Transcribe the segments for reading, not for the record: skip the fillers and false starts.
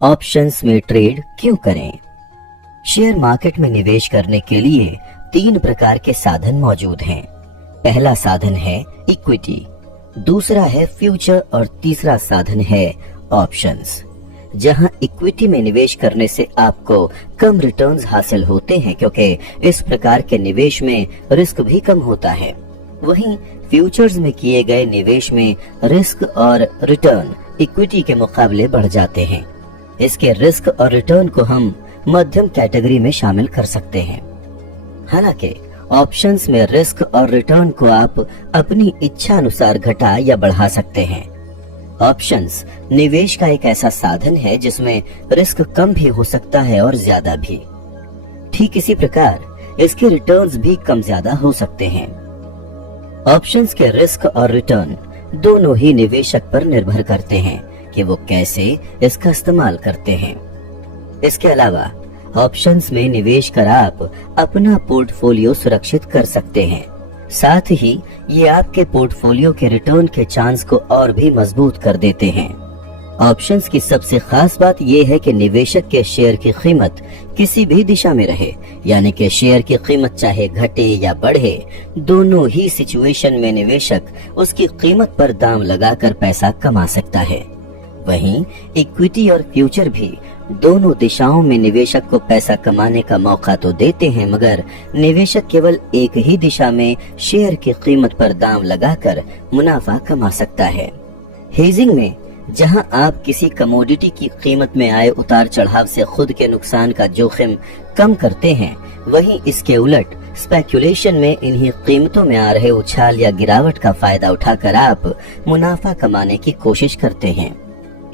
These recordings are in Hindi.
ऑप्शंस में ट्रेड क्यों करें? शेयर मार्केट में निवेश करने के लिए 3 प्रकार के साधन मौजूद हैं। पहला साधन है इक्विटी, दूसरा है फ्यूचर और तीसरा साधन है ऑप्शंस। जहां इक्विटी में निवेश करने से आपको कम रिटर्न्स हासिल होते हैं क्योंकि इस प्रकार के निवेश में रिस्क भी कम होता है। वहीं फ्यूचर्स में किए गए निवेश में रिस्क और रिटर्न इक्विटी के मुकाबले बढ़ जाते हैं। इसके रिस्क और रिटर्न को हम मध्यम कैटेगरी में शामिल कर सकते हैं। हालांकि ऑप्शंस में रिस्क और रिटर्न को आप अपनी इच्छा अनुसार घटा या बढ़ा सकते हैं। ऑप्शंस निवेश का एक ऐसा साधन है जिसमें रिस्क कम भी हो सकता है और ज्यादा भी। ठीक इसी प्रकार इसके रिटर्न्स भी कम ज्यादा हो सकते हैं। ऑप्शंस के रिस्क और रिटर्न दोनों ही निवेशक पर निर्भर करते हैं कि वो कैसे इसका इस्तेमाल करते हैं। इसके अलावा ऑप्शंस में निवेश कर आप अपना पोर्टफोलियो सुरक्षित कर सकते हैं। साथ ही ये आपके पोर्टफोलियो के रिटर्न के चांस को और भी मजबूत कर देते हैं। ऑप्शंस की सबसे खास बात यह है कि निवेशक के शेयर की कीमत किसी भी दिशा में रहे, यानी कि शेयर की कीमत चाहे घटे या बढ़े, दोनों ही सिचुएशन में निवेशक उसकी कीमत पर दाम लगाकर पैसा कमा सकता है। वहीं इक्विटी और फ्यूचर भी दोनों दिशाओं में निवेशक को पैसा कमाने का मौका तो देते हैं, मगर निवेशक केवल एक ही दिशा में शेयर की कीमत पर दाम लगाकर मुनाफा कमा सकता है। हेजिंग में जहां आप किसी कमोडिटी की कीमत में आए उतार चढ़ाव से खुद के नुकसान का जोखिम कम करते हैं, वहीं इसके उलट स्पेकुलेशन में इन्हीं कीमतों में आ रहे उछाल या गिरावट का फायदा उठाकर आप मुनाफा कमाने की कोशिश करते हैं।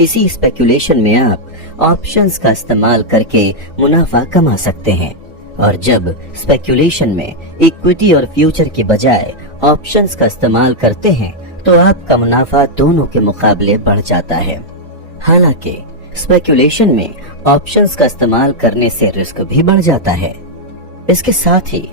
इसी स्पेकुलेशन में आप ऑप्शंस का इस्तेमाल करके मुनाफा कमा सकते हैं, और जब स्पेकुलेशन में इक्विटी और फ्यूचर की बजाय ऑप्शंस का इस्तेमाल करते हैं तो आपका मुनाफा दोनों के मुकाबले बढ़ जाता है। हालांकि स्पेकुलेशन में ऑप्शंस का इस्तेमाल करने से रिस्क भी बढ़ जाता है। इसके साथ ही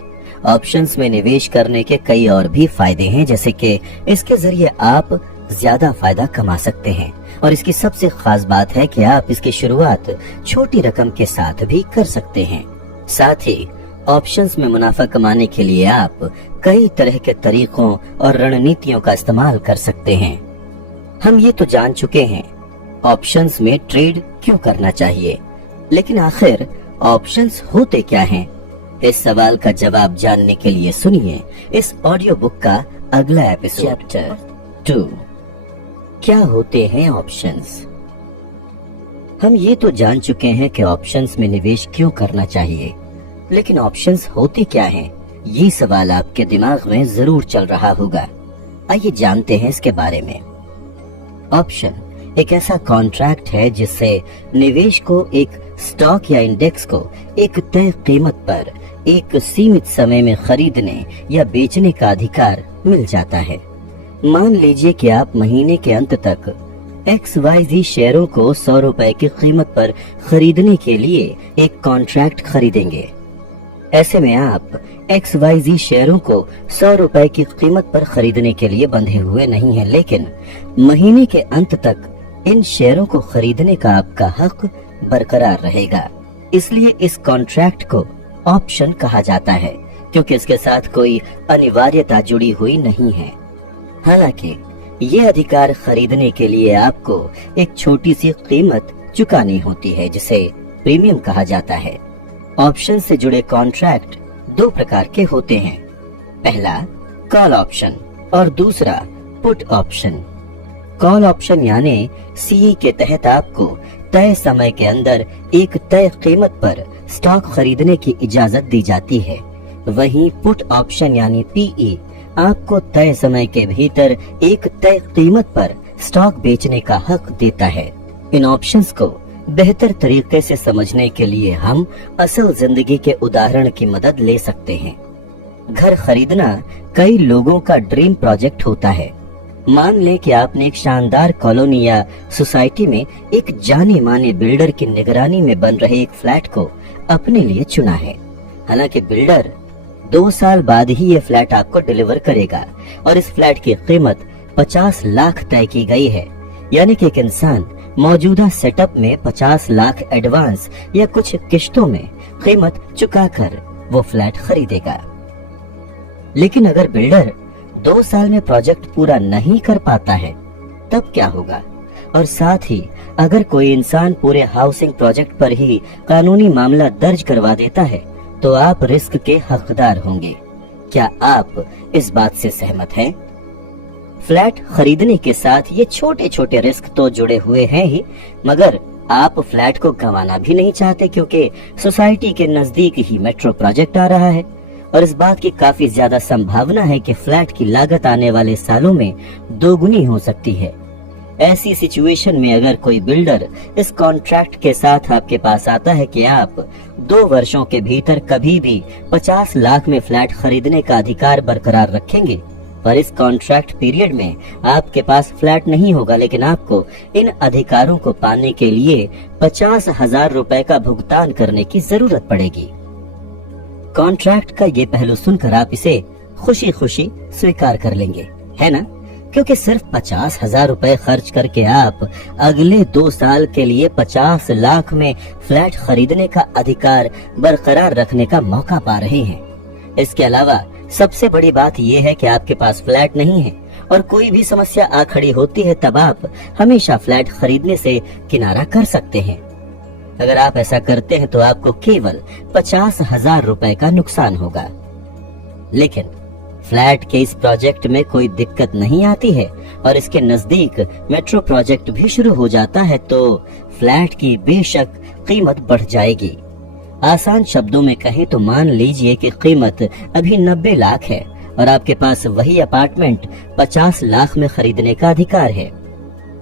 ऑप्शंस में निवेश करने के कई और भी फायदे हैं, जैसे कि इसके जरिए आप ज्यादा फायदा कमा सकते हैं, और इसकी सबसे खास बात है कि आप इसकी शुरुआत छोटी रकम के साथ भी कर सकते हैं। साथ ही ऑप्शंस में मुनाफा कमाने के लिए आप कई तरह के तरीकों और रणनीतियों का इस्तेमाल कर सकते हैं। हम ये तो जान चुके हैं ऑप्शंस में ट्रेड क्यों करना चाहिए, लेकिन आखिर ऑप्शंस होते क्या हैं? इस सवाल का जवाब जानने के लिए सुनिए इस ऑडियो बुक का अगला एपिसोड। चैप्टर 2, क्या होते हैं ऑप्शंस? हम ये तो जान चुके हैं कि ऑप्शंस में निवेश क्यों करना चाहिए, लेकिन ऑप्शंस होते क्या हैं? ये सवाल आपके दिमाग में जरूर चल रहा होगा। आइए जानते हैं इसके बारे में। ऑप्शन एक ऐसा कॉन्ट्रैक्ट है जिससे निवेश को एक स्टॉक या इंडेक्स को एक तय कीमत पर एक सीमित समय में खरीदने या बेचने का अधिकार मिल जाता है। मान लीजिए कि आप महीने के अंत तक XYZ शेयरों को 100 रुपए की कीमत पर खरीदने के लिए एक कॉन्ट्रैक्ट खरीदेंगे। ऐसे में आप XYZ शेयरों को 100 रुपए की कीमत पर खरीदने के लिए बंधे हुए नहीं हैं, लेकिन महीने के अंत तक इन शेयरों को खरीदने का आपका हक बरकरार रहेगा। इसलिए इस कॉन्ट्रैक्ट को ऑप्शन कहा जाता है, क्योंकि इसके साथ कोई अनिवार्यता जुड़ी हुई नहीं है। हालांकि ये अधिकार खरीदने के लिए आपको एक छोटी सी कीमत चुकानी होती है, जिसे प्रीमियम कहा जाता है। ऑप्शन से जुड़े कॉन्ट्रैक्ट 2 प्रकार के होते हैं। पहला कॉल ऑप्शन और दूसरा पुट ऑप्शन। कॉल ऑप्शन यानी सीई के तहत आपको तय समय के अंदर एक तय कीमत पर स्टॉक खरीदने की इजाजत दी जाती है। वहीं पुट ऑप्शन यानी पीई आपको तय समय के भीतर एक तय कीमत पर स्टॉक बेचने का हक देता है। इन ऑप्शंस को बेहतर तरीके से समझने के लिए हम असल जिंदगी के उदाहरण की मदद ले सकते हैं। घर खरीदना कई लोगों का ड्रीम प्रोजेक्ट होता है। मान लें कि आपने एक शानदार कॉलोनी या सोसाइटी में एक जाने माने बिल्डर की निगरानी में बन रहे एक फ्लैट को अपने लिए चुना है। हालांकि बिल्डर 2 साल बाद ही ये फ्लैट आपको डिलीवर करेगा और इस फ्लैट की कीमत 50 लाख तय की गई है। यानी कि एक इंसान मौजूदा सेटअप में 50 लाख एडवांस या कुछ किश्तों में कीमत चुकाकर वो फ्लैट खरीदेगा। लेकिन अगर बिल्डर 2 साल में प्रोजेक्ट पूरा नहीं कर पाता है तब क्या होगा? और साथ ही अगर कोई इंसान पूरे हाउसिंग प्रोजेक्ट पर ही कानूनी मामला दर्ज करवा देता है तो आप रिस्क के हकदार होंगे। क्या आप इस बात से सहमत हैं? फ्लैट खरीदने के साथ ये छोटे छोटे रिस्क तो जुड़े हुए हैं ही, मगर आप फ्लैट को गंवाना भी नहीं चाहते क्योंकि सोसाइटी के नजदीक ही मेट्रो प्रोजेक्ट आ रहा है और इस बात की काफी ज्यादा संभावना है कि फ्लैट की लागत आने वाले सालों में दोगुनी हो सकती है। ऐसी सिचुएशन में अगर कोई बिल्डर इस कॉन्ट्रैक्ट के साथ आपके पास आता है कि आप 2 वर्षों के भीतर कभी भी 50 लाख में फ्लैट खरीदने का अधिकार बरकरार रखेंगे, पर इस कॉन्ट्रैक्ट पीरियड में आपके पास फ्लैट नहीं होगा, लेकिन आपको इन अधिकारों को पाने के लिए 50,000 रुपए का भुगतान करने की जरूरत पड़ेगी। कॉन्ट्रैक्ट का ये पहलू सुनकर आप इसे खुशी खुशी स्वीकार कर लेंगे, है ना? क्योंकि सिर्फ 50,000 रुपए खर्च करके आप अगले 2 साल के लिए 50 लाख में फ्लैट खरीदने का अधिकार बरकरार रखने का मौका पा रहे हैं। इसके अलावा सबसे बड़ी बात यह है कि आपके पास फ्लैट नहीं है और कोई भी समस्या आ खड़ी होती है तब आप हमेशा फ्लैट खरीदने से किनारा कर सकते हैं। अगर आप ऐसा करते हैं तो आपको केवल 50,000 रुपए का नुकसान होगा। लेकिन फ्लैट के इस प्रोजेक्ट में कोई दिक्कत नहीं आती है और इसके नजदीक मेट्रो प्रोजेक्ट भी शुरू हो जाता है तो फ्लैट की बेशक कीमत बढ़ जाएगी। आसान शब्दों में कहें तो मान लीजिए कि कीमत अभी 90 लाख है और आपके पास वही अपार्टमेंट 50 लाख में खरीदने का अधिकार है,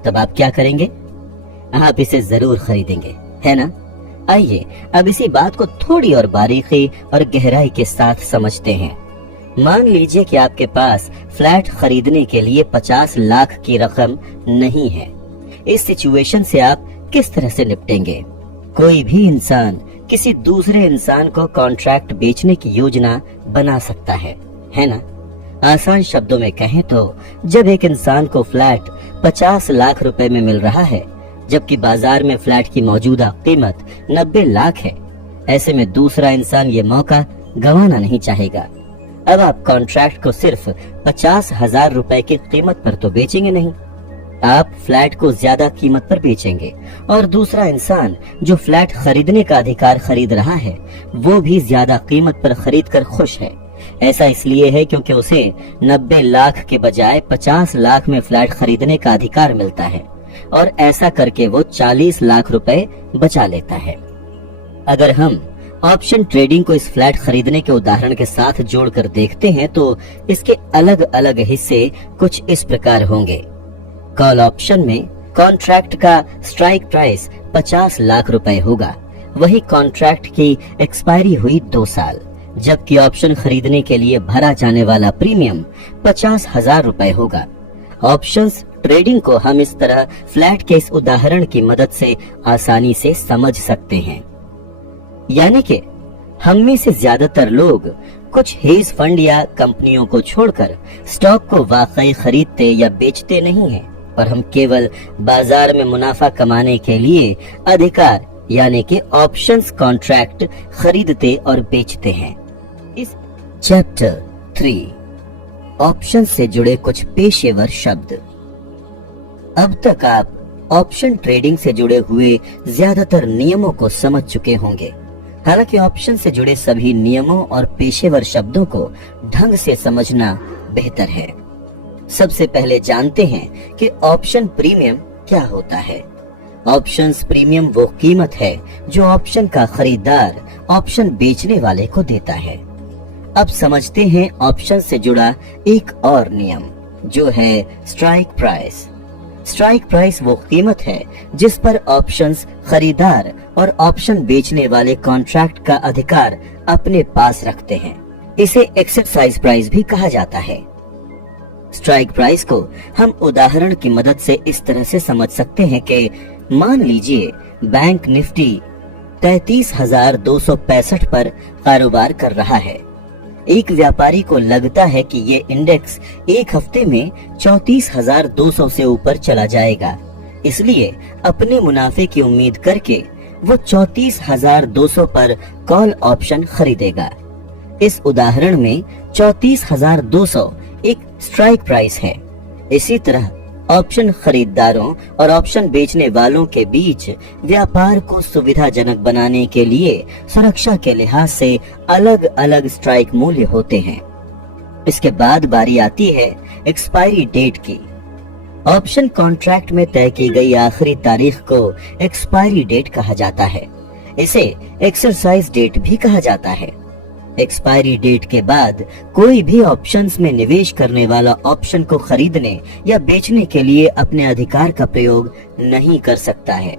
तब आप क्या करेंगे? आप इसे जरूर खरीदेंगे, है ना? आइए अब इसी बात को थोड़ी और बारीकी और गहराई के साथ समझते हैं। मान लीजिए कि आपके पास फ्लैट खरीदने के लिए 50 लाख की रकम नहीं है। इस सिचुएशन से आप किस तरह से निपटेंगे? कोई भी इंसान किसी दूसरे इंसान को कॉन्ट्रैक्ट बेचने की योजना बना सकता है ना? आसान शब्दों में कहें तो जब एक इंसान को फ्लैट 50 लाख रुपए में मिल रहा है जबकि बाजार में फ्लैट की मौजूदा कीमत 90 लाख है, ऐसे में दूसरा इंसान ये मौका गंवाना नहीं चाहेगा। अब आप कॉन्ट्रैक्ट को सिर्फ 50,000 रुपए की कीमत पर तो बेचेंगे नहीं, आप फ्लैट को ज्यादा कीमत पर बेचेंगे और दूसरा इंसान जो फ्लैट खरीदने का अधिकार खरीद रहा है वो भी ज्यादा कीमत पर खरीद कर खुश है। ऐसा इसलिए है क्योंकि उसे 90 लाख के बजाय 50 लाख में फ्लैट खरीदने का अधिकार मिलता है और ऐसा करके वो 40 लाख रुपए बचा लेता है। अगर हम ऑप्शन ट्रेडिंग को इस फ्लैट खरीदने के उदाहरण के साथ जोड़कर देखते हैं तो इसके अलग अलग हिस्से कुछ इस प्रकार होंगे। कॉल ऑप्शन में कॉन्ट्रैक्ट का स्ट्राइक प्राइस 50 लाख रुपए होगा, वही कॉन्ट्रैक्ट की एक्सपायरी हुई 2 साल, जबकि ऑप्शन खरीदने के लिए भरा जाने वाला प्रीमियम 50,000 रुपए होगा। ऑप्शंस ट्रेडिंग को हम इस तरह फ्लैट के इस उदाहरण की मदद से आसानी से समझ सकते हैं। यानी कि हम में से ज्यादातर लोग कुछ हेज फंड या कंपनियों को छोड़कर स्टॉक को वाकई खरीदते या बेचते नहीं हैं और हम केवल बाजार में मुनाफा कमाने के लिए अधिकार यानी कि ऑप्शंस कॉन्ट्रैक्ट खरीदते और बेचते हैं। इस चैप्टर 3 ऑप्शन से जुड़े कुछ पेशेवर शब्द। अब तक आप ऑप्शन ट्रेडिंग से जुड़े हुए ज्यादातर नियमों को समझ चुके होंगे। हालांकि ऑप्शन से जुड़े सभी नियमों और पेशेवर शब्दों को ढंग से समझना बेहतर है। सबसे पहले जानते हैं कि ऑप्शन प्रीमियम क्या होता है। ऑप्शंस प्रीमियम वो कीमत है जो ऑप्शन का खरीदार ऑप्शन बेचने वाले को देता है। अब समझते हैं ऑप्शन से जुड़ा एक और नियम जो है स्ट्राइक प्राइस। स्ट्राइक प्राइस वो कीमत है जिस पर ऑप्शंस खरीदार और ऑप्शन बेचने वाले कॉन्ट्रैक्ट का अधिकार अपने पास रखते हैं। इसे एक्सरसाइज प्राइस भी कहा जाता है। स्ट्राइक प्राइस को हम उदाहरण की मदद से इस तरह से समझ सकते हैं कि मान लीजिए बैंक निफ्टी 33,265 पर कारोबार कर रहा है। एक व्यापारी को लगता है कि ये इंडेक्स एक हफ्ते में 34,200 से ऊपर चला जाएगा, इसलिए अपने मुनाफे की उम्मीद करके वो 34,200 पर कॉल ऑप्शन खरीदेगा। इस उदाहरण में 34,200 एक स्ट्राइक प्राइस है। इसी तरह ऑप्शन खरीदारों और ऑप्शन बेचने वालों के बीच व्यापार को सुविधाजनक बनाने के लिए सुरक्षा के लिहाज से अलग अलग स्ट्राइक मूल्य होते हैं। इसके बाद बारी आती है एक्सपायरी डेट की। ऑप्शन कॉन्ट्रैक्ट में तय की गई आखिरी तारीख को एक्सपायरी डेट कहा जाता है। इसे एक्सरसाइज डेट भी कहा जाता है। एक्सपायरी डेट के बाद कोई भी ऑप्शंस में निवेश करने वाला ऑप्शन को खरीदने या बेचने के लिए अपने अधिकार का प्रयोग नहीं कर सकता है।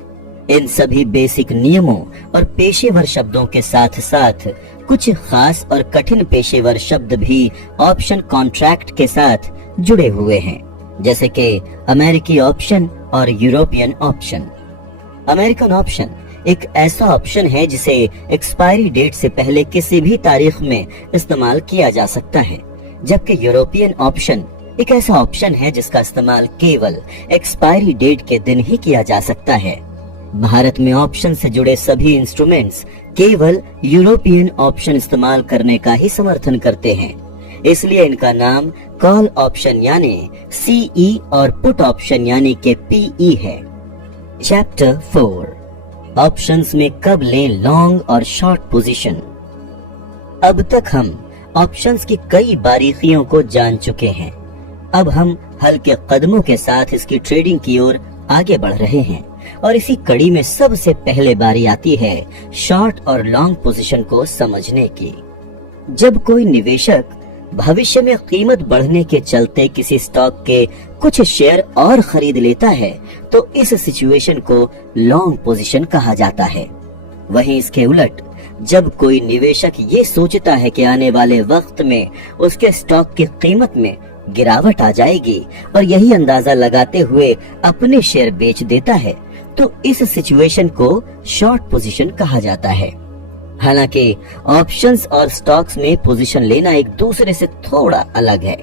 इन सभी बेसिक नियमों और पेशेवर शब्दों के साथ साथ कुछ खास और कठिन पेशेवर शब्द भी ऑप्शन कॉन्ट्रैक्ट के साथ जुड़े हुए हैं, जैसे कि अमेरिकी ऑप्शन और यूरोपियन ऑप्शन। अमेरिकन ऑप्शन एक ऐसा ऑप्शन है जिसे एक्सपायरी डेट से पहले किसी भी तारीख में इस्तेमाल किया जा सकता है, जबकि यूरोपियन ऑप्शन एक ऐसा ऑप्शन है जिसका इस्तेमाल केवल एक्सपायरी डेट के दिन ही किया जा सकता है। भारत में ऑप्शन से जुड़े सभी इंस्ट्रूमेंट्स केवल यूरोपियन ऑप्शन इस्तेमाल करने का ही समर्थन करते हैं, इसलिए इनका नाम कॉल ऑप्शन यानी सीई और पुट ऑप्शन यानी के पीई है। चैप्टर 4 ऑप्शंस में कब लें लॉन्ग और शॉर्ट पोजीशन। अब तक हम ऑप्शंस की कई बारीकियों को जान चुके हैं। अब हम हल्के कदमों के साथ इसकी ट्रेडिंग की ओर आगे बढ़ रहे हैं और इसी कड़ी में सबसे पहले बारी आती है शॉर्ट और लॉन्ग पोजीशन को समझने की। जब कोई निवेशक भविष्य में कीमत बढ़ने के चलते किसी स्टॉक के कुछ शेयर और खरीद लेता है तो इस सिचुएशन को लॉन्ग पोजीशन कहा जाता है। वहीं इसके उलट जब कोई निवेशक ये सोचता है कि आने वाले वक्त में उसके स्टॉक की कीमत में गिरावट आ जाएगी और यही अंदाजा लगाते हुए अपने शेयर बेच देता है तो इस सिचुएशन को शॉर्ट पोजीशन कहा जाता है। हालांकि ऑप्शंस और स्टॉक्स में पोजीशन लेना एक दूसरे से थोड़ा अलग है।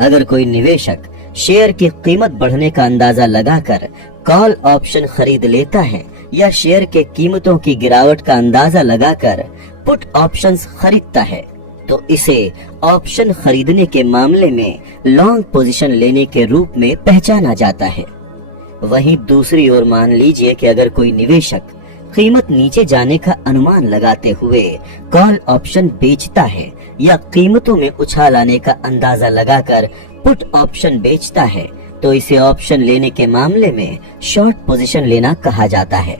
अगर कोई निवेशक शेयर की कीमत बढ़ने का अंदाजा लगाकर कॉल ऑप्शन खरीद लेता है या शेयर के कीमतों की गिरावट का अंदाजा लगाकर पुट ऑप्शंस खरीदता है तो इसे ऑप्शन खरीदने के मामले में लॉन्ग पोजीशन लेने के रूप में पहचाना जाता है। वहीं दूसरी ओर मान लीजिए कि अगर कोई निवेशक कीमत नीचे जाने का अनुमान लगाते हुए कॉल ऑप्शन बेचता है या कीमतों में उछाल आने का अंदाजा लगाकर पुट ऑप्शन बेचता है तो इसे ऑप्शन लेने के मामले में शॉर्ट पोजीशन लेना कहा जाता है।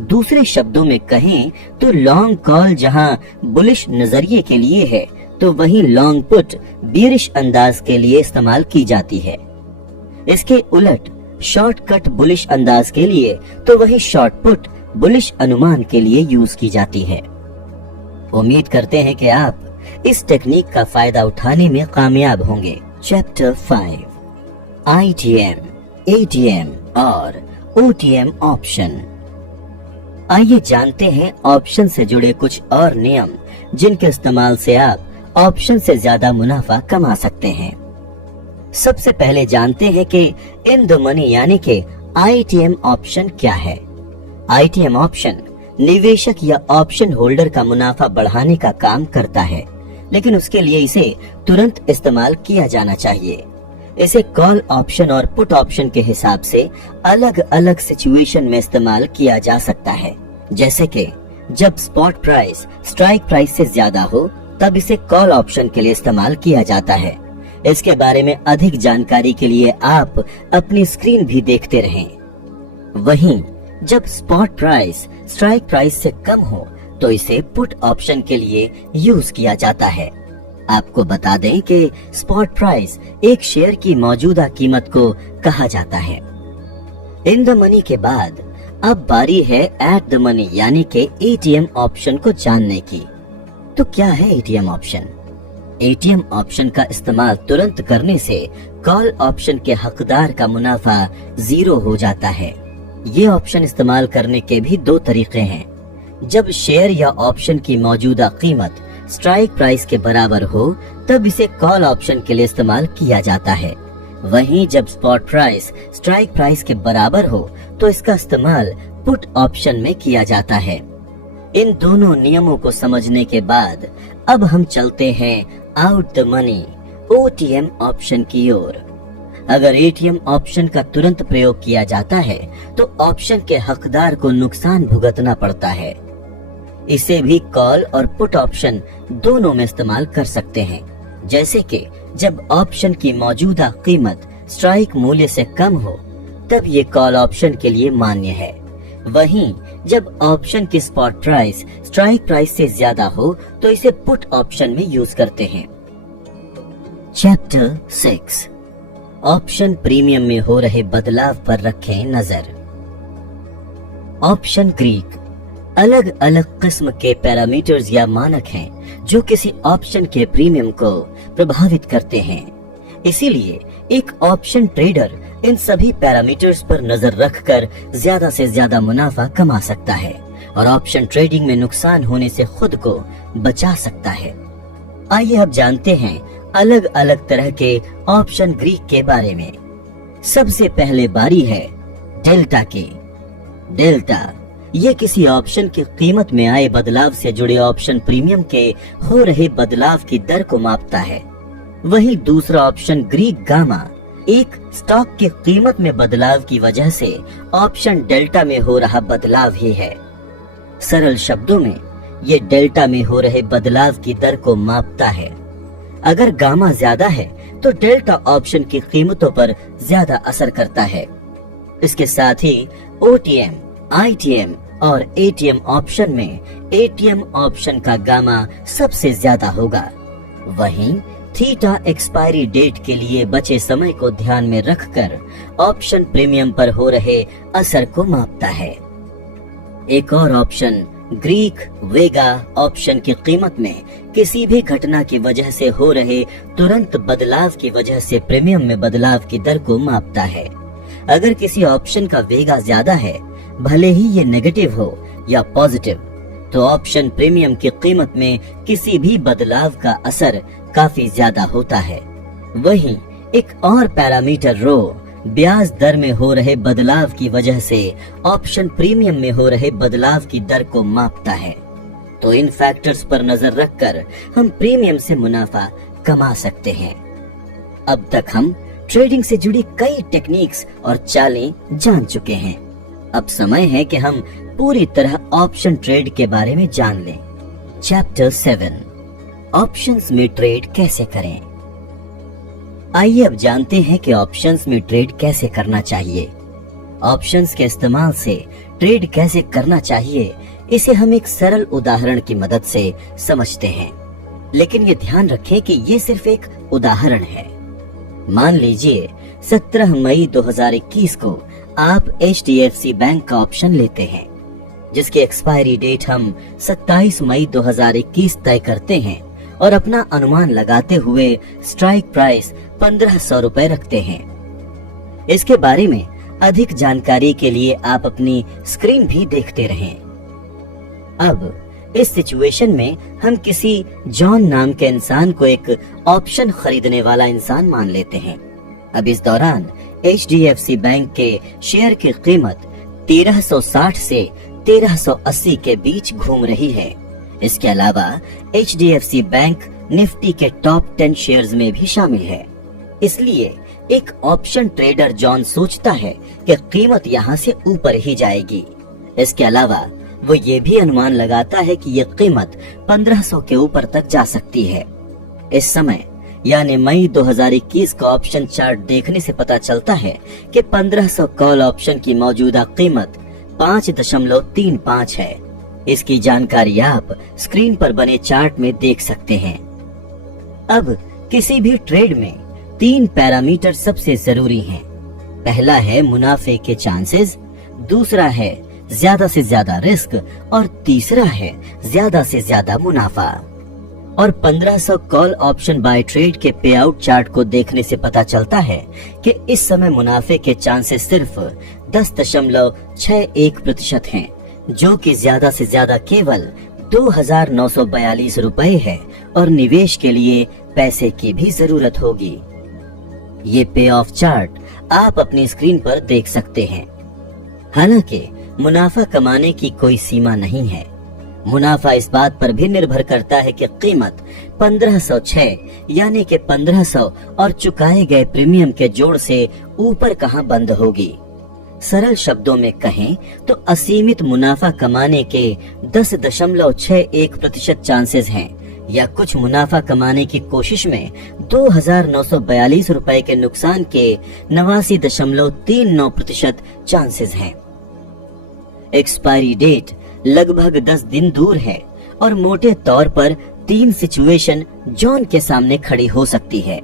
दूसरे शब्दों में कहें तो लॉन्ग कॉल जहां बुलिश नजरिए के लिए है तो वहीं लॉन्ग पुट बियरिश अंदाज के लिए इस्तेमाल की जाती है। इसके उलट शॉर्टकट बुलिश अंदाज के लिए तो वही शॉर्ट पुट बुलिश अनुमान के लिए यूज की जाती है। उम्मीद करते हैं कि आप इस टेक्निक का फायदा उठाने में कामयाब होंगे। चैप्टर 5 ITM, ATM और OTM ऑप्शन। आइए जानते हैं ऑप्शन से जुड़े कुछ और नियम जिनके इस्तेमाल से आप ऑप्शन से ज्यादा मुनाफा कमा सकते हैं। सबसे पहले जानते हैं कि इन द मनी यानी कि ITM ऑप्शन क्या है। ITM ऑप्शन निवेशक या ऑप्शन होल्डर का मुनाफा बढ़ाने का काम करता है, लेकिन उसके लिए इसे तुरंत इस्तेमाल किया जाना चाहिए। इसे कॉल ऑप्शन और पुट ऑप्शन के हिसाब से अलग अलग सिचुएशन में इस्तेमाल किया जा सकता है। जैसे कि जब स्पॉट प्राइस स्ट्राइक प्राइस से ज्यादा हो तब इसे कॉल ऑप्शन के लिए इस्तेमाल किया जाता है। इसके बारे में अधिक जानकारी के लिए आप अपनी स्क्रीन भी देखते रहें। वहीं जब स्पॉट प्राइस स्ट्राइक प्राइस से कम हो तो इसे पुट ऑप्शन के लिए यूज किया जाता है। आपको बता दें कि स्पॉट प्राइस एक शेयर की मौजूदा कीमत को कहा जाता है। इन द मनी के बाद अब बारी है एट द मनी यानी कि ATM ऑप्शन को जानने की। तो क्या है ATM ऑप्शन? ATM ऑप्शन का इस्तेमाल तुरंत करने से कॉल ऑप्शन के हकदार का मुनाफा 0 हो जाता है। ये ऑप्शन इस्तेमाल करने के भी 2 तरीके हैं। जब शेयर या ऑप्शन की मौजूदा कीमत स्ट्राइक प्राइस के बराबर हो तब इसे कॉल ऑप्शन के लिए इस्तेमाल किया जाता है, वहीं जब स्पॉट प्राइस स्ट्राइक प्राइस के बराबर हो तो इसका इस्तेमाल पुट ऑप्शन में किया जाता है। इन दोनों नियमों को समझने के बाद अब हम चलते हैं out the money OTM option की ओर। अगर ATM ऑप्शन का तुरंत प्रयोग किया जाता है तो ऑप्शन के हकदार को नुकसान भुगतना पड़ता है। इसे भी कॉल और पुट ऑप्शन दोनों में इस्तेमाल कर सकते हैं। जैसे कि जब ऑप्शन की मौजूदा कीमत स्ट्राइक मूल्य से कम हो तब ये कॉल ऑप्शन के लिए मान्य है। वहीं जब ऑप्शन की स्पॉट प्राइस स्ट्राइक प्राइस से ज्यादा हो तो इसे पुट ऑप्शन में यूज करते हैं। चैप्टर 6 ऑप्शन प्रीमियम में हो रहे बदलाव पर रखें नजर। ऑप्शन ग्रीक अलग अलग किस्म के पैरामीटर्स या मानक हैं जो किसी ऑप्शन के प्रीमियम को प्रभावित करते हैं। इसीलिए एक ऑप्शन ट्रेडर इन सभी पैरामीटर्स पर नजर रखकर ज्यादा से ज्यादा मुनाफा कमा सकता है और ऑप्शन ट्रेडिंग में नुकसान होने से खुद को बचा सकता है। आइए अब जानते हैं अलग अलग तरह के ऑप्शन ग्रीक के बारे में। सबसे पहले बारी है डेल्टा की। डेल्टा ये किसी ऑप्शन की कीमत में आए बदलाव से जुड़े ऑप्शन प्रीमियम के हो रहे बदलाव की दर को मापता है। वहीं दूसरा ऑप्शन ग्रीक गामा एक स्टॉक की कीमत में बदलाव की वजह से ऑप्शन डेल्टा में हो रहा बदलाव ही है। सरल शब्दों में ये डेल्टा में हो रहे बदलाव की दर को मापता है। अगर गामा ज्यादा है तो डेल्टा ऑप्शन की कीमतों पर ज्यादा असर करता है। इसके साथ ही OTM, ITM और ATM ऑप्शन में ATM ऑप्शन का गामा सबसे ज्यादा होगा। वहीं थीटा एक्सपायरी डेट के लिए बचे समय को ध्यान में रखकर ऑप्शन प्रीमियम पर हो रहे असर को मापता है। एक और ऑप्शन ग्रीक वेगा ऑप्शन की कीमत में किसी भी घटना की वजह से हो रहे तुरंत बदलाव की वजह से प्रीमियम में बदलाव की दर को मापता है। अगर किसी ऑप्शन का वेगा ज्यादा है, भले ही ये नेगेटिव हो या पॉजिटिव, तो ऑप्शन प्रीमियम की कीमत में किसी भी बदलाव का असर काफी ज्यादा होता है। वहीं एक और पैरामीटर रो ब्याज दर में हो रहे बदलाव की वजह से ऑप्शन प्रीमियम में हो रहे बदलाव की दर को मापता है। तो इन फैक्टर्स पर नजर रखकर हम प्रीमियम से मुनाफा कमा सकते हैं। अब तक हम ट्रेडिंग से जुड़ी कई टेक्निक्स और चालें जान चुके हैं। अब समय है कि हम पूरी तरह ऑप्शन ट्रेड के बारे में जान लें। चैप्टर 7 ऑप्शंस में ट्रेड कैसे करें। आइए अब जानते हैं कि ऑप्शंस में ट्रेड कैसे करना चाहिए। ऑप्शंस के इस्तेमाल से ट्रेड कैसे करना चाहिए, इसे हम एक सरल उदाहरण की मदद से समझते हैं। लेकिन ये ध्यान रखें कि ये सिर्फ एक उदाहरण है। मान लीजिए 17 मई 2021 को आप HDFC बैंक का ऑप्शन लेते हैं, जिसकी एक्सपायरी डेट हम 27 मई 2021 तय करते हैं और अपना अनुमान लगाते हुए स्ट्राइक प्राइस 1500 रुपए रखते हैं। इसके बारे में अधिक जानकारी के लिए आप अपनी स्क्रीन भी देखते रहें। अब इस सिचुएशन में हम किसी जॉन नाम के इंसान को एक ऑप्शन खरीदने वाला इंसान मान लेते हैं। अब इस दौरान HDFC बैंक के शेयर की कीमत 1360 से 1380 के बीच घूम रही है। इसके अलावा HDFC बैंक निफ्टी के टॉप 10 शेयर्स में भी शामिल है। इसलिए एक ऑप्शन ट्रेडर जॉन सोचता है कि कीमत यहाँ से ऊपर ही जाएगी। इसके अलावा वो ये भी अनुमान लगाता है कि ये कीमत 1500 के ऊपर तक जा सकती है। इस समय यानी मई 2021 का ऑप्शन चार्ट देखने से पता चलता है कि 1500 कॉल ऑप्शन की मौजूदा कीमत 5.35 है। इसकी जानकारी आप स्क्रीन पर बने चार्ट में देख सकते हैं। अब किसी भी ट्रेड में 3 पैरामीटर सबसे जरूरी हैं। पहला है मुनाफे के चांसेस, दूसरा है ज्यादा से ज्यादा रिस्क और तीसरा है ज्यादा से ज्यादा मुनाफा। और 1500 कॉल ऑप्शन बाय ट्रेड के पे आउट चार्ट को देखने से पता चलता है कि इस समय मुनाफे के चांसेस सिर्फ 10.61% हैं, जो कि ज्यादा से ज्यादा केवल 2942 रुपए है और निवेश के लिए पैसे की भी जरूरत होगी। ये पे ऑफ चार्ट आप अपनी स्क्रीन पर देख सकते हैं। हालांकि मुनाफा कमाने की कोई सीमा नहीं है। मुनाफा इस बात पर भी निर्भर करता है कि कीमत 1506 यानी कि 1500 और चुकाए गए प्रीमियम के जोड़ से ऊपर कहां बंद होगी। सरल शब्दों में कहें तो असीमित मुनाफा कमाने के 10.61% चांसेस हैं, या कुछ मुनाफा कमाने की कोशिश में 2942 रुपए के नुकसान के 89.39% चांसेस हैं। एक्सपायरी डेट लगभग 10 दिन दूर है और मोटे तौर पर 3 सिचुएशन जॉन के सामने खड़ी हो सकती है।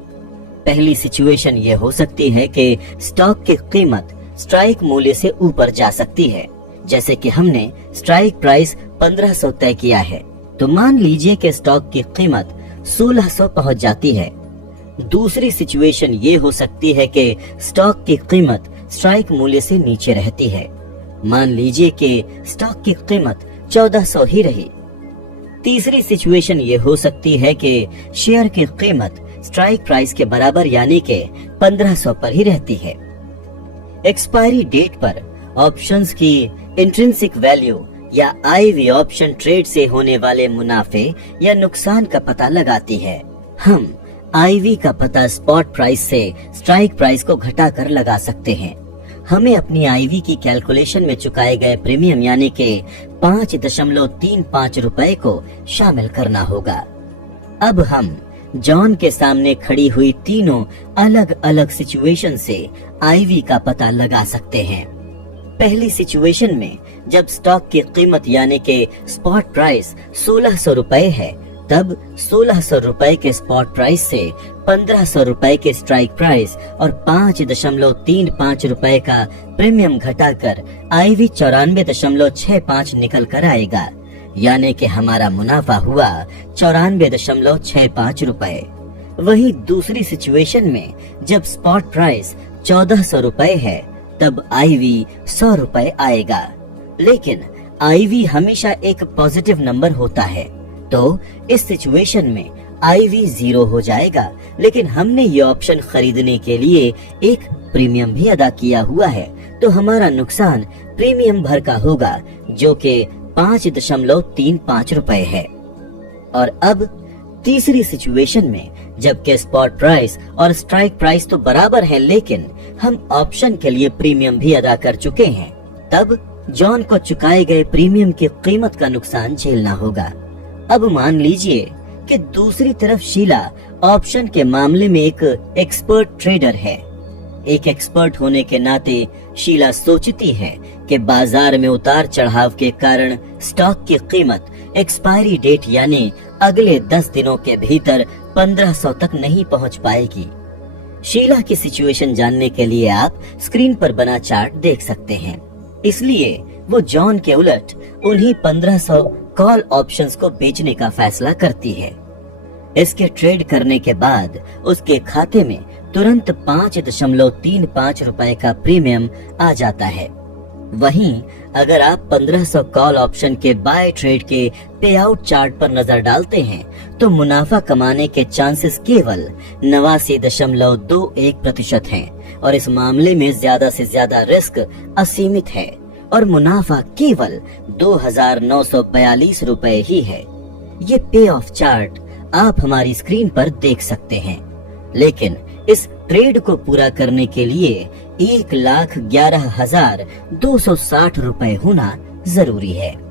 पहली सिचुएशन ये हो सकती है कि स्टॉक की कीमत स्ट्राइक मूल्य से ऊपर जा सकती है, जैसे कि हमने स्ट्राइक प्राइस 1500 तय किया है, तो मान लीजिए कि स्टॉक की कीमत 1600 पहुंच जाती है। दूसरी सिचुएशन ये हो सकती है कि स्टॉक की कीमत स्ट्राइक मूल्य से नीचे रहती है, मान लीजिए कि स्टॉक की कीमत 1400 ही रही। तीसरी सिचुएशन ये हो सकती है कि शेयर की कीमत स्ट्राइक प्राइस के बराबर यानी कि 1500 पर ही रहती है। एक्सपायरी डेट पर ऑप्शंस की इंट्रिंसिक वैल्यू या आईवी ऑप्शन ट्रेड से होने वाले मुनाफे या नुकसान का पता लगाती है। हम आईवी का पता स्पॉट प्राइस से स्ट्राइक प्राइस को घटाकर लगा सकते हैं। हमें अपनी आईवी की कैलकुलेशन में चुकाए गए प्रीमियम यानी कि 5.35 रुपए को शामिल करना होगा। अब हम जॉन के सामने खड़ी हुई तीनों अलग अलग सिचुएशन से आईवी का पता लगा सकते हैं। पहली सिचुएशन में जब स्टॉक की कीमत यानी कि स्पॉट प्राइस 1600 रुपए है, तब 1600 रुपए के स्पॉट प्राइस से 1500 रुपए के स्ट्राइक प्राइस और 5.35 रुपए का प्रीमियम घटाकर आईवी 94.65 निकल कर आएगा, यानी कि हमारा मुनाफा हुआ 94.65 रुपए। वहीं दूसरी सिचुएशन में जब स्पॉट प्राइस 1400 रुपए है, तब आईवी 100 रुपए आएगा, लेकिन आईवी हमेशा एक पॉजिटिव नंबर होता है, तो इस सिचुएशन में आईवी 0 हो जाएगा, लेकिन हमने ये ऑप्शन खरीदने के लिए एक प्रीमियम भी अदा किया हुआ है, तो हमारा नुकसान प्रीमियम भर का होगा, जो कि 5.35 रुपए है। और अब तीसरी सिचुएशन में जबकि स्पॉट प्राइस और स्ट्राइक प्राइस तो बराबर है, लेकिन हम ऑप्शन के लिए प्रीमियम भी अदा कर चुके हैं, तब जॉन को चुकाए गए प्रीमियम की कीमत का नुकसान झेलना होगा। अब मान लीजिए कि दूसरी तरफ शीला ऑप्शन के मामले में एक एक्सपर्ट ट्रेडर है। एक एक्सपर्ट होने के नाते शीला सोचती है कि बाजार में उतार चढ़ाव के कारण स्टॉक की कीमत एक्सपायरी डेट यानी अगले 10 दिनों के भीतर 1500 तक नहीं पहुंच पाएगी। शीला की सिचुएशन जानने के लिए आप स्क्रीन पर बना चार्ट देख सकते हैं। इसलिए वो जॉन के उलट उन्हीं 1500 कॉल ऑप्शंस को बेचने का फैसला करती है। इसके ट्रेड करने के बाद उसके खाते में तुरंत 5.35 रुपए का प्रीमियम आ जाता है। वहीं अगर आप 1500 कॉल ऑप्शन के बाय ट्रेड के पे आउट चार्ट पर नजर डालते हैं, तो मुनाफा कमाने के चांसेस केवल 89.21% हैं और इस मामले में ज्यादा से ज्यादा रिस्क असीमित है और मुनाफा केवल 2942 रुपए ही है। ये पे ऑफ चार्ट आप हमारी स्क्रीन पर देख सकते हैं, लेकिन इस ट्रेड को पूरा करने के लिए 1,11,260 रुपए होना जरूरी है।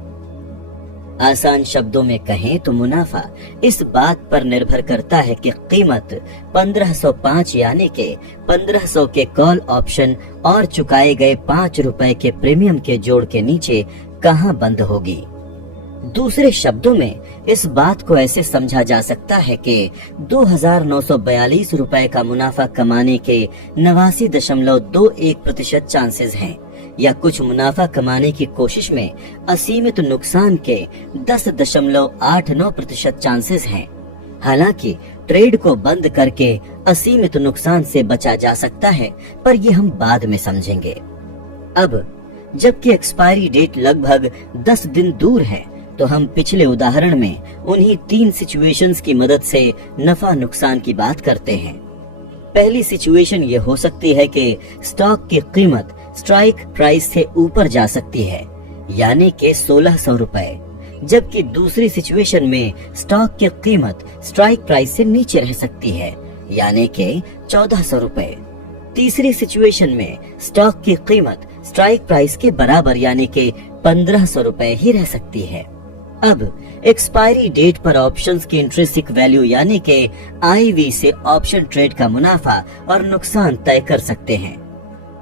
आसान शब्दों में कहें तो मुनाफा इस बात पर निर्भर करता है कि कीमत 1505 यानी कि 1500 के कॉल ऑप्शन और चुकाए गए 5 रुपए के प्रीमियम के जोड़ के नीचे कहां बंद होगी। दूसरे शब्दों में इस बात को ऐसे समझा जा सकता है कि 2942 रुपए का मुनाफा कमाने के 89.21% चांसेस हैं, या कुछ मुनाफा कमाने की कोशिश में असीमित नुकसान के 10.89% चांसेस हैं। हालांकि ट्रेड को बंद करके असीमित नुकसान से बचा जा सकता है, पर ये हम बाद में समझेंगे। अब जबकि एक्सपायरी डेट लगभग 10 दिन दूर है, तो हम पिछले उदाहरण में उन्हीं 3 सिचुएशंस की मदद से नफा नुकसान की बात करते हैं। पहली सिचुएशन ये हो सकती है कि स्टॉक की कीमत स्ट्राइक प्राइस से ऊपर जा सकती है, यानी कि 1600 रुपए, जबकि दूसरी सिचुएशन में स्टॉक की कीमत स्ट्राइक प्राइस से नीचे रह सकती है, यानी कि 1400 रुपए। तीसरी सिचुएशन में स्टॉक की कीमत स्ट्राइक प्राइस के बराबर यानी कि 1500 रुपए ही रह सकती है। अब एक्सपायरी डेट पर ऑप्शंस की इंट्रिंसिक वैल्यू यानी कि आईवी से ऑप्शन ट्रेड का मुनाफा और नुकसान तय कर सकते हैं।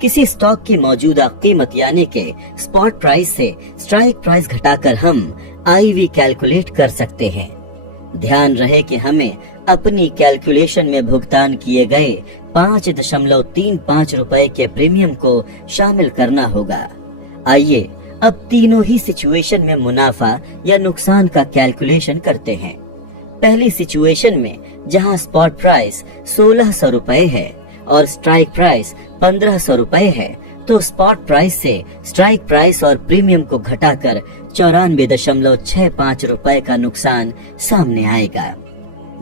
किसी स्टॉक की मौजूदा कीमत यानी कि स्पॉट प्राइस से स्ट्राइक प्राइस घटाकर हम आईवी कैलकुलेट कर सकते हैं। ध्यान रहे कि हमें अपनी कैलकुलेशन में भुगतान किए गए 5.35 रुपए के प्रीमियम को शामिल करना होगा। आइए अब तीनों ही सिचुएशन में मुनाफा या नुकसान का कैलकुलेशन करते हैं। पहली सिचुएशन में जहां स्पॉट प्राइस 1600 रुपए है और स्ट्राइक प्राइस 1500 रुपए है, तो स्पॉट प्राइस से स्ट्राइक प्राइस और प्रीमियम को घटाकर 94.65 रुपए का नुकसान सामने आएगा।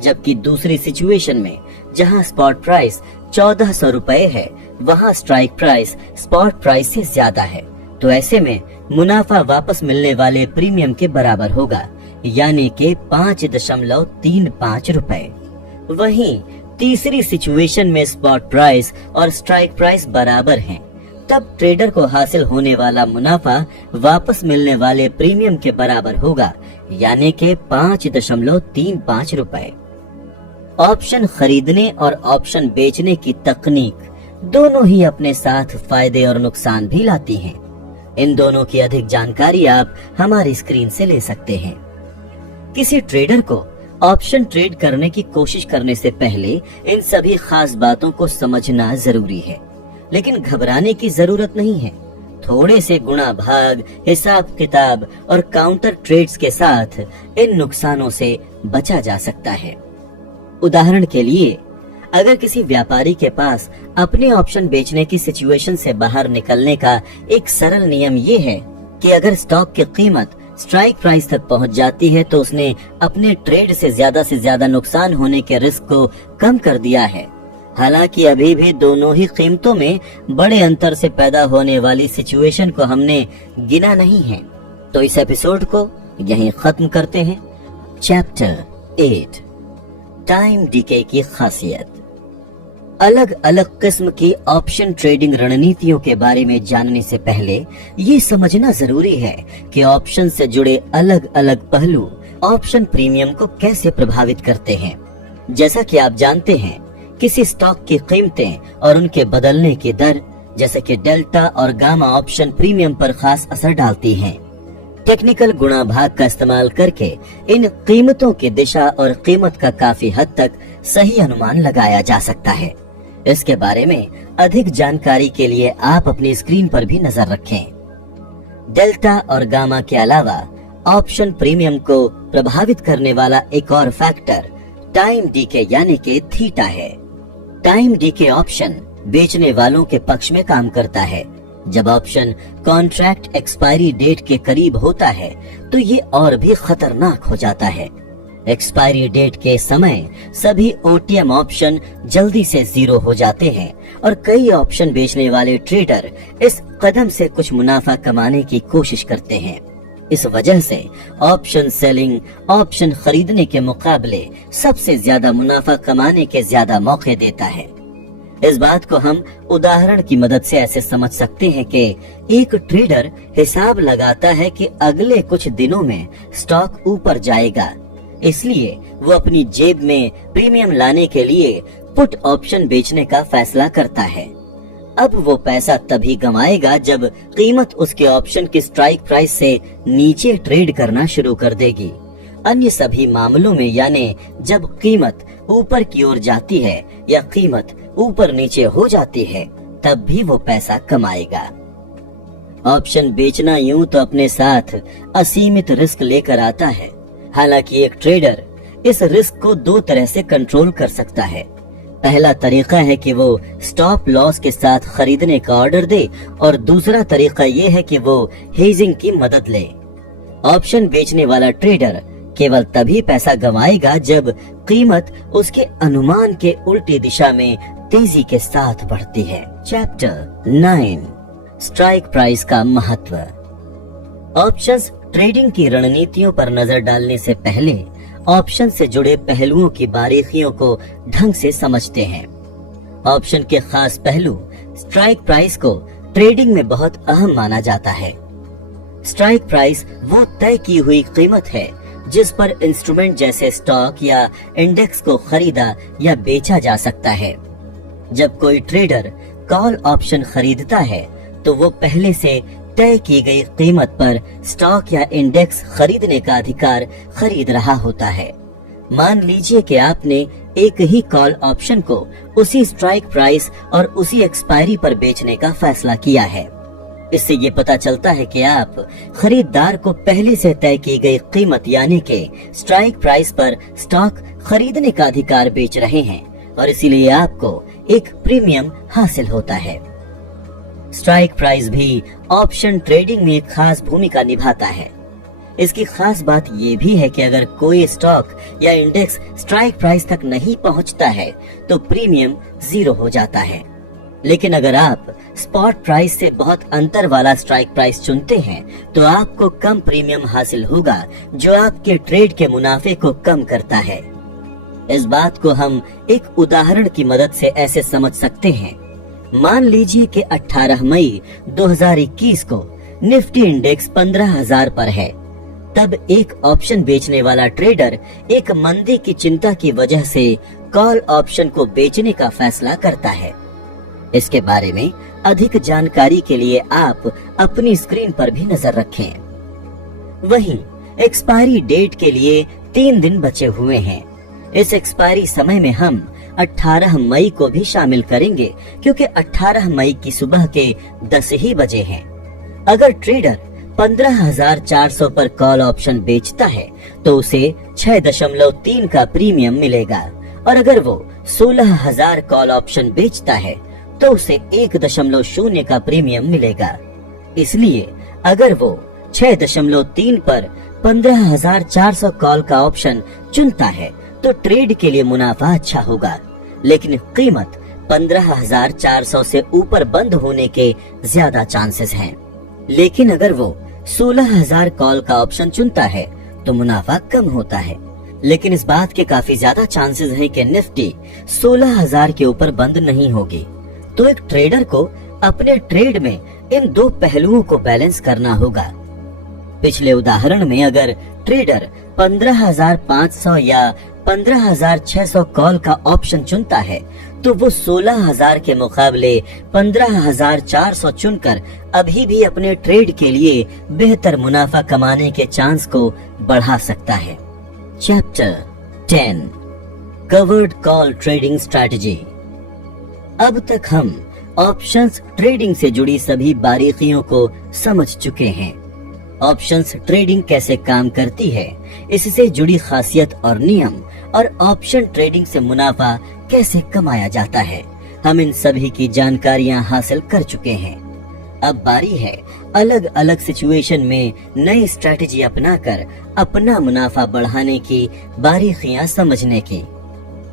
जबकि दूसरी सिचुएशन में जहां स्पॉट प्राइस 1400 रुपए है, वहां स्ट्राइक प्राइस स्पॉट प्राइस से ज्यादा है, तो ऐसे में मुनाफा वापस मिलने वाले प्रीमियम के बराबर होगा, यानी कि 5.35 रुपए। वहीं तीसरी सिचुएशन में स्पॉट प्राइस और स्ट्राइक प्राइस बराबर हैं, तब ट्रेडर को हासिल होने वाला मुनाफा वापस मिलने वाले प्रीमियम के बराबर होगा, यानी कि 5.35 रुपए। ऑप्शन खरीदने और ऑप्शन बेचने की तकनीक दोनों ही अपने साथ फायदे और नुकसान भी लाती हैं। इन दोनों की अधिक जानकारी आप हमारी स्क्रीन से ले सकते हैं। किसी ट्रेडर को ऑप्शन ट्रेड करने की कोशिश करने से पहले इन सभी खास बातों को समझना जरूरी है, लेकिन घबराने की जरूरत नहीं है। थोड़े से गुणा भाग, हिसाब किताब और काउंटर ट्रेड्स के साथ इन नुकसानों से बचा जा सकता है। उदाहरण के लिए, अगर किसी व्यापारी के पास अपने ऑप्शन बेचने की सिचुएशन से बाहर निकलने का एक सरल नियम ये है कि अगर स्टॉक की कीमत स्ट्राइक प्राइस तक पहुंच जाती है तो उसने अपने ट्रेड से ज्यादा नुकसान होने के रिस्क को कम कर दिया है। हालांकि अभी भी दोनों ही कीमतों में बड़े अंतर से पैदा होने वाली सिचुएशन को हमने गिना नहीं है। तो इस एपिसोड को यहीं खत्म करते हैं। चैप्टर 8, टाइम डीके की खासियत। अलग अलग किस्म की ऑप्शन ट्रेडिंग रणनीतियों के बारे में जानने से पहले ये समझना जरूरी है कि ऑप्शन से जुड़े अलग अलग पहलू ऑप्शन प्रीमियम को कैसे प्रभावित करते हैं। जैसा कि आप जानते हैं, किसी स्टॉक की कीमतें और उनके बदलने की दर जैसे कि डेल्टा और गामा ऑप्शन प्रीमियम पर खास असर डालती हैं। टेक्निकल गुणा भाग का इस्तेमाल करके इन कीमतों की दिशा और कीमत का काफी हद तक सही अनुमान लगाया जा सकता है। इसके बारे में अधिक जानकारी के लिए आप अपनी स्क्रीन पर भी नजर रखें। डेल्टा और गामा के अलावा ऑप्शन प्रीमियम को प्रभावित करने वाला एक और फैक्टर टाइम डीके यानी कि थीटा है। टाइम डीके ऑप्शन बेचने वालों के पक्ष में काम करता है। जब ऑप्शन कॉन्ट्रैक्ट एक्सपायरी डेट के करीब होता है तो ये और भी खतरनाक हो जाता है। एक्सपायरी डेट के समय सभी ओटीएम ऑप्शन जल्दी से जीरो हो जाते हैं और कई ऑप्शन बेचने वाले ट्रेडर इस कदम से कुछ मुनाफा कमाने की कोशिश करते हैं। इस वजह से ऑप्शन सेलिंग ऑप्शन खरीदने के मुकाबले सबसे ज्यादा मुनाफा कमाने के ज्यादा मौके देता है। इस बात को हम उदाहरण की मदद से ऐसे समझ सकते हैं कि एक ट्रेडर हिसाब लगाता है कि अगले कुछ दिनों में स्टॉक ऊपर जाएगा, इसलिए वो अपनी जेब में प्रीमियम लाने के लिए पुट ऑप्शन बेचने का फैसला करता है। अब वो पैसा तभी कमाएगा जब कीमत उसके ऑप्शन की स्ट्राइक प्राइस से नीचे ट्रेड करना शुरू कर देगी। अन्य सभी मामलों में यानी जब कीमत ऊपर की ओर जाती है या कीमत ऊपर नीचे हो जाती है, तब भी वो पैसा कमाएगा। ऑप्शन बेचना यूं तो अपने साथ असीमित रिस्क लेकर आता है। हालांकि एक ट्रेडर इस रिस्क को दो तरह से कंट्रोल कर सकता है। पहला तरीका है कि वो स्टॉप लॉस के साथ खरीदने का ऑर्डर दे और दूसरा तरीका ये है कि वो हेजिंग की मदद ले। ऑप्शन बेचने वाला ट्रेडर केवल तभी पैसा गंवाएगा जब कीमत उसके अनुमान के उल्टी दिशा में तेजी के साथ बढ़ती है। चैप्टर 9 स्ट्राइक प्राइस का महत्व। ऑप्शंस ट्रेडिंग की रणनीतियों पर नजर डालने से पहले ऑप्शन से जुड़े पहलुओं की बारीकियों को ढंग से समझते हैं। ऑप्शन के खास पहलू स्ट्राइक प्राइस को ट्रेडिंग में बहुत अहम माना जाता है। स्ट्राइक प्राइस वो तय की हुई कीमत है जिस पर इंस्ट्रूमेंट जैसे स्टॉक या इंडेक्स को खरीदा या बेचा जा सकता है। जब कोई ट्रेडर कॉल ऑप्शन खरीदता है तो वो पहले से तय की गई कीमत पर स्टॉक या इंडेक्स खरीदने का अधिकार खरीद रहा होता है। मान लीजिए कि आपने एक ही कॉल ऑप्शन को उसी स्ट्राइक प्राइस और उसी एक्सपायरी पर बेचने का फैसला किया है। इससे ये पता चलता है कि आप खरीदार को पहले से तय की गई कीमत यानी कि स्ट्राइक प्राइस पर स्टॉक खरीदने का अधिकार बेच रहे हैं और इसीलिए आपको एक प्रीमियम हासिल होता है। स्ट्राइक प्राइस भी ऑप्शन ट्रेडिंग में एक खास भूमिका निभाता है। इसकी खास बात यह भी है कि अगर कोई स्टॉक या इंडेक्स स्ट्राइक प्राइस तक नहीं पहुंचता है तो प्रीमियम 0 हो जाता है। लेकिन अगर आप स्पॉट प्राइस से बहुत अंतर वाला स्ट्राइक प्राइस चुनते हैं तो आपको कम प्रीमियम हासिल होगा जो आपके ट्रेड के मुनाफे को कम करता है। इस बात को हम एक उदाहरण की मदद से ऐसे समझ सकते हैं। मान लीजिए कि 18 मई 2021 को निफ्टी इंडेक्स 15,000 पर है। तब एक ऑप्शन बेचने वाला ट्रेडर एक मंदी की चिंता की वजह से कॉल ऑप्शन को बेचने का फैसला करता है। इसके बारे में अधिक जानकारी के लिए आप अपनी स्क्रीन पर भी नजर रखें। वहीं एक्सपायरी डेट के लिए 3 दिन बचे हुए हैं। इस एक्सपायरी समय में हम 18 मई को भी शामिल करेंगे क्योंकि 18 मई की सुबह के 10 ही बजे हैं। अगर ट्रेडर 15,400 पर कॉल ऑप्शन बेचता है तो उसे 6.3 का प्रीमियम मिलेगा और अगर वो 16,000 कॉल ऑप्शन बेचता है तो उसे 1.0 का प्रीमियम मिलेगा। इसलिए अगर वो 6.3 पर 15,400 कॉल का ऑप्शन चुनता है तो ट्रेड के लिए मुनाफा अच्छा होगा, लेकिन कीमत 15,400 से ऊपर बंद होने के ज्यादा चांसेस हैं। लेकिन अगर वो 16,000 कॉल का ऑप्शन चुनता है तो मुनाफा कम होता है, लेकिन इस बात के काफी ज्यादा चांसेस हैं कि निफ्टी 16,000 के ऊपर बंद नहीं होगी। तो एक ट्रेडर को अपने ट्रेड में इन 2 पहलुओं को बैलेंस करना होगा। पिछले उदाहरण में अगर ट्रेडर 15,500 या 15,600 कॉल का ऑप्शन चुनता है तो वो 16,000 के मुकाबले 15,400 चुनकर अभी भी अपने ट्रेड के लिए बेहतर मुनाफा कमाने के चांस को बढ़ा सकता है। Chapter 10 covered call trading strategy. अब तक हम ऑप्शंस ट्रेडिंग से जुड़ी सभी बारीकियों को समझ चुके हैं। ऑप्शंस ट्रेडिंग कैसे काम करती है, इससे जुड़ी खासियत और नियम, और ऑप्शन ट्रेडिंग से मुनाफा कैसे कमाया जाता है, हम इन सभी की जानकारियां हासिल कर चुके हैं। अब बारी है अलग अलग सिचुएशन में नई स्ट्रैटेजी अपनाकर अपना मुनाफा बढ़ाने की बारीकियां समझने की।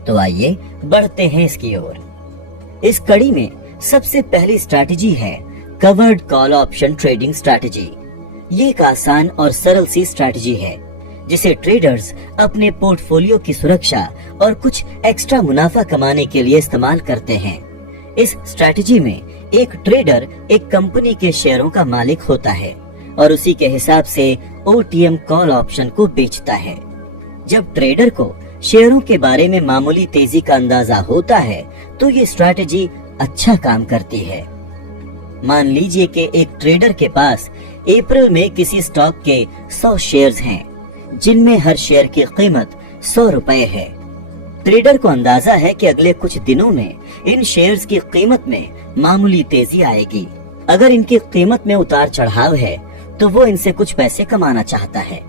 तो आइए बढ़ते हैं इसकी ओर। इस कड़ी में सबसे पहली स्ट्रैटेजी है covered call option trading strategy. ये एक आसान और सरल सी स्ट्रैटेजी है जिसे ट्रेडर्स अपने पोर्टफोलियो की सुरक्षा और कुछ एक्स्ट्रा मुनाफा कमाने के लिए इस्तेमाल करते हैं। इस स्ट्रैटेजी में एक ट्रेडर एक कंपनी के शेयरों का मालिक होता है और उसी के हिसाब से OTM कॉल ऑप्शन को बेचता है। जब ट्रेडर को शेयरों के बारे में मामूली तेजी का अंदाजा होता है तो ये स्ट्रैटेजी अच्छा काम करती है। मान लीजिए कि एक ट्रेडर के पास अप्रैल में किसी स्टॉक के 100 शेयर्स हैं जिनमें हर शेयर की कीमत 100 रुपए है। ट्रेडर को अंदाजा है कि अगले कुछ दिनों में इन शेयर्स की कीमत में मामूली तेजी आएगी। अगर इनकी कीमत में उतार चढ़ाव है तो वो इनसे कुछ पैसे कमाना चाहता है।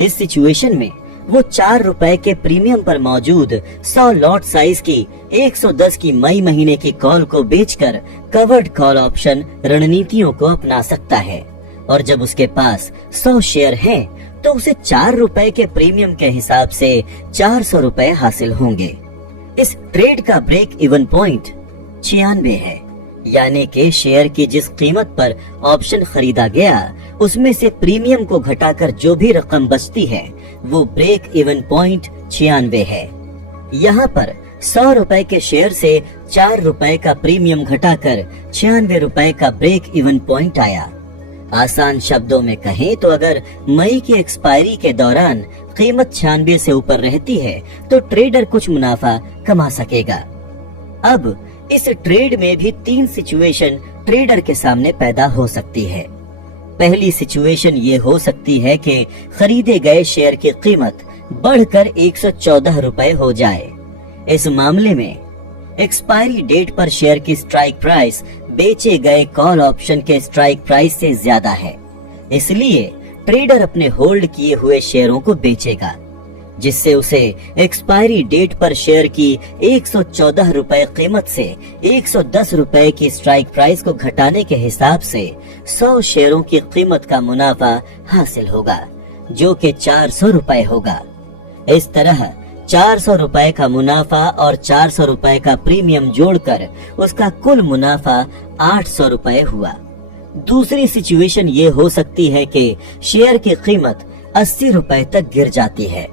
इस सिचुएशन में वो 4 रुपए के प्रीमियम पर मौजूद 100 लॉट साइज की 110 की मई महीने की कॉल को बेचकर कवर्ड कॉल ऑप्शन रणनीतियों को अपना सकता है और जब उसके पास 100 शेयर हैं तो उसे 4 रुपए के प्रीमियम के हिसाब से 400 रुपए हासिल होंगे। इस ट्रेड का ब्रेक इवन पॉइंट 96 है, यानी कि शेयर की जिस कीमत पर ऑप्शन खरीदा गया उसमें से प्रीमियम को घटाकर जो भी रकम बचती है वो ब्रेक इवन पॉइंट 96 है। यहाँ पर 100 रुपए के शेयर से 4 रुपए का प्रीमियम घटाकर 96 रुपए का ब्रेक इवन पॉइंट आया। आसान शब्दों में कहें तो अगर मई की एक्सपायरी के दौरान कीमत 96 से ऊपर रहती है तो ट्रेडर कुछ मुनाफा कमा सकेगा। अब इस ट्रेड में भी 3 सिचुएशन ट्रेडर के सामने पैदा हो सकती है। पहली सिचुएशन ये हो सकती है कि खरीदे गए शेयर की कीमत बढ़कर 114 रुपए हो जाए। इस मामले में एक्सपायरी डेट पर शेयर की स्ट्राइक प्राइस बेचे गए कॉल ऑप्शन के स्ट्राइक प्राइस से ज्यादा है, इसलिए ट्रेडर अपने होल्ड किए हुए शेयरों को बेचेगा, जिससे उसे एक्सपायरी डेट पर शेयर की 114 रुपए कीमत से 110 रुपए की स्ट्राइक प्राइस को घटाने के हिसाब से 100 शेयरों की कीमत का मुनाफा हासिल होगा, जो कि 400 रुपए होगा। इस तरह 400 रुपए का मुनाफा और 400 रुपए का प्रीमियम जोड़कर उसका कुल मुनाफा 800 रुपए हुआ। दूसरी सिचुएशन ये हो सकती है कि शेयर की कीमत 80 रुपए तक गिर जाती है।